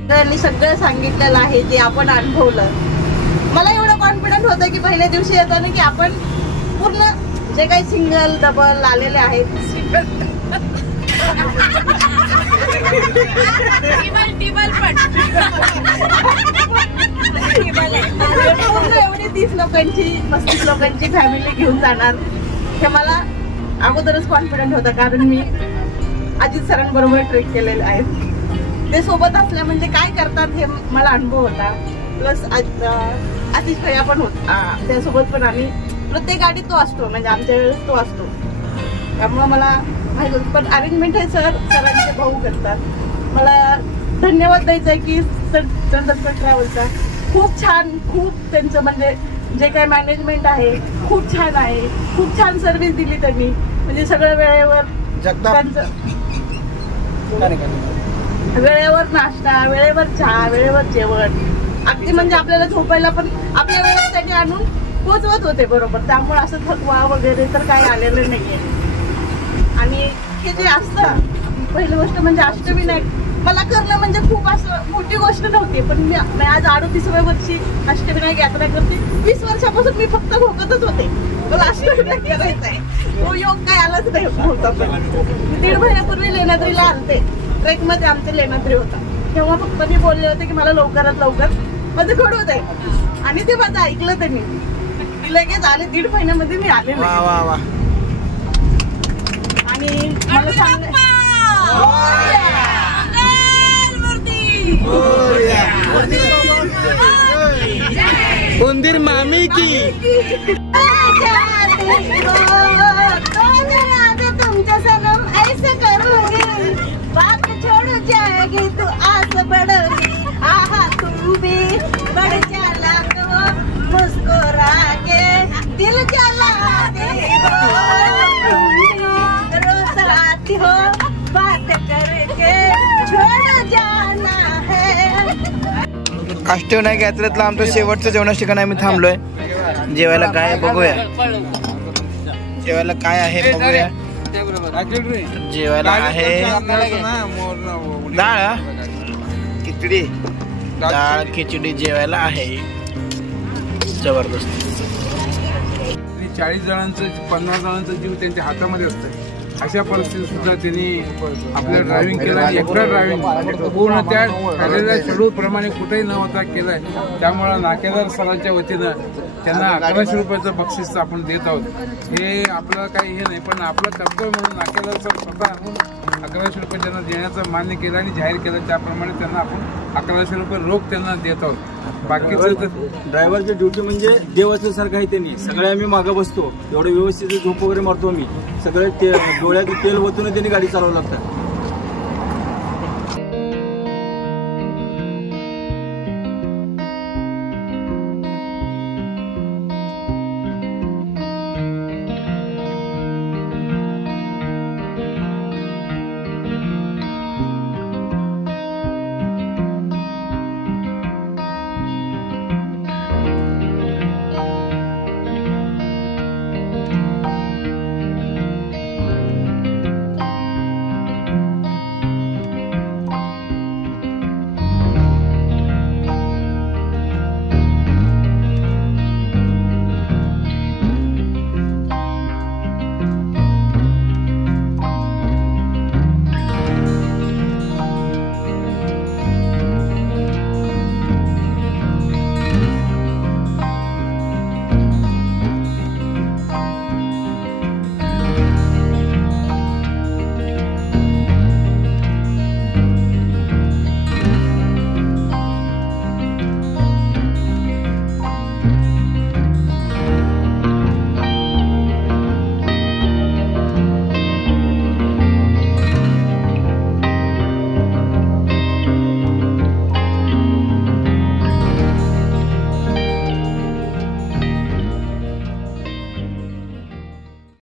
त्यांनी सगळं सांगितलेलं आहे ते आपण अनुभवलं. मला एवढं कॉन्फिडंट होतं की पहिल्या दिवशी येताना की आपण पूर्ण जे काही सिंगल डबल आलेले आहेत एवढी 30 लोकांची 35 लोकांची फॅमिली घेऊन जाणार हे मला अगोदरच कॉन्फिडंट होता. कारण मी अजित सरांबरोबर ट्रेक केलेले आहेत. ते सोबत असल्या म्हणजे काय करतात हे मला अनुभव होता. प्लस आतिश भैया पण होता त्यासोबत. पण आम्ही प्रत्येक गाडीत तो असतो म्हणजे आमच्या वेळेस तो असतो. त्यामुळे मला माहिती होतं. पण अरेंजमेंट हे सरांचे भाऊ करतात. मला धन्यवाद द्यायचा आहे की चंद्रकर ट्रॅव्हलचा खूप छान, खूप त्यांचं म्हणजे जे काही मॅनेजमेंट आहे खूप छान आहे. खूप छान सर्व्हिस दिली त्यांनी. म्हणजे सगळं वेळेवर त्यांचं वेळेवर नाश्ता, वेळेवर चहा, वेळेवर जेवण. अगदी म्हणजे आपल्याला झोपायला पण आपल्या वेळेस त्यांनी आणून पोचवत होते बरोबर. त्यामुळे असं थकवा वगैरे तर काही आलेलं नाहीये. आणि हे जे असतं पहिली गोष्ट म्हणजे अष्टविनायक मला करणं म्हणजे खूप असं मोठी गोष्ट नव्हती. पण मी आज 38व्या वर्षी अष्टविनायक यात्रा करते. 20 वर्षापासून मी फक्त भोगतच होते. मला अष्टविनायक करायचंय. तो योग काय आलाच नाही होता. पण 1.5 महिन्यापूर्वी लेण्याद्रीला आलते. ट्रेकमध्ये आमचे लेण्याद्री होता. तेव्हा फक्त मी बोलले होते की मला लवकरात लवकर माझं घडवत आहे. आणि ते माझं ऐकलं त्यांनी. लगेच आले 1.5 महिन्यामध्ये मी आले. आणि मला सांग उंदीर मामी की तुमच्या सनम ऐसे करूंगी बात छोड़ जाएगी तू आस बढ़ोगी. आहा तू भी बढ़ चला तो मुस्कुरा के दिल जला दे रोज आती हो बात करके छोड़ जाना है. अष्टविनायक यात्रेतलं आमचं शेवटचं जेवणाच्या ठिकाणी आम्ही थांबलोय. जेवायला काय बघूया. जेवायला काय आहे बघूया. जेवायला आहे डाळ खिचडी. डाळ खिचडी जेवायला आहे. जबरदस्त. 40 जणांचं 50 जणांचा जीव त्यांच्या हातामध्ये असतं. अशा परिस्थितीत सुद्धा त्यांनी आपलं ड्रायव्हिंग केलं आणि एकटा ड्रायव्हिंग पूर्ण त्या ठरलेल्या शेड्यूलप्रमाणे कुठेही न होता केलंय. त्यामुळं नाकेदार सरांच्या वतीनं त्यांना 1100 रुपयाचं बक्षीस आपण देत आहोत. हे आपलं काही हे नाही पण आपलं कर्तव्य म्हणून नाकेदार सर स्वतः 1100 रुपये त्यांना देण्याचं मान्य केलं आणि जाहीर केलं. त्याप्रमाणे त्यांना आपण 1100 रुपये रोख त्यांना देत आहोत. बाकीचं ड्रायव्हरची ड्युटी म्हणजे देव असल्यासारखं आहे. त्यांनी सगळे आम्ही मागं बसतो. एवढं व्यवस्थित झोप वगैरे मारतो आम्ही. सगळे डोळ्यात तेल ओतून त्यांनी गाडी चालवावं लागतं.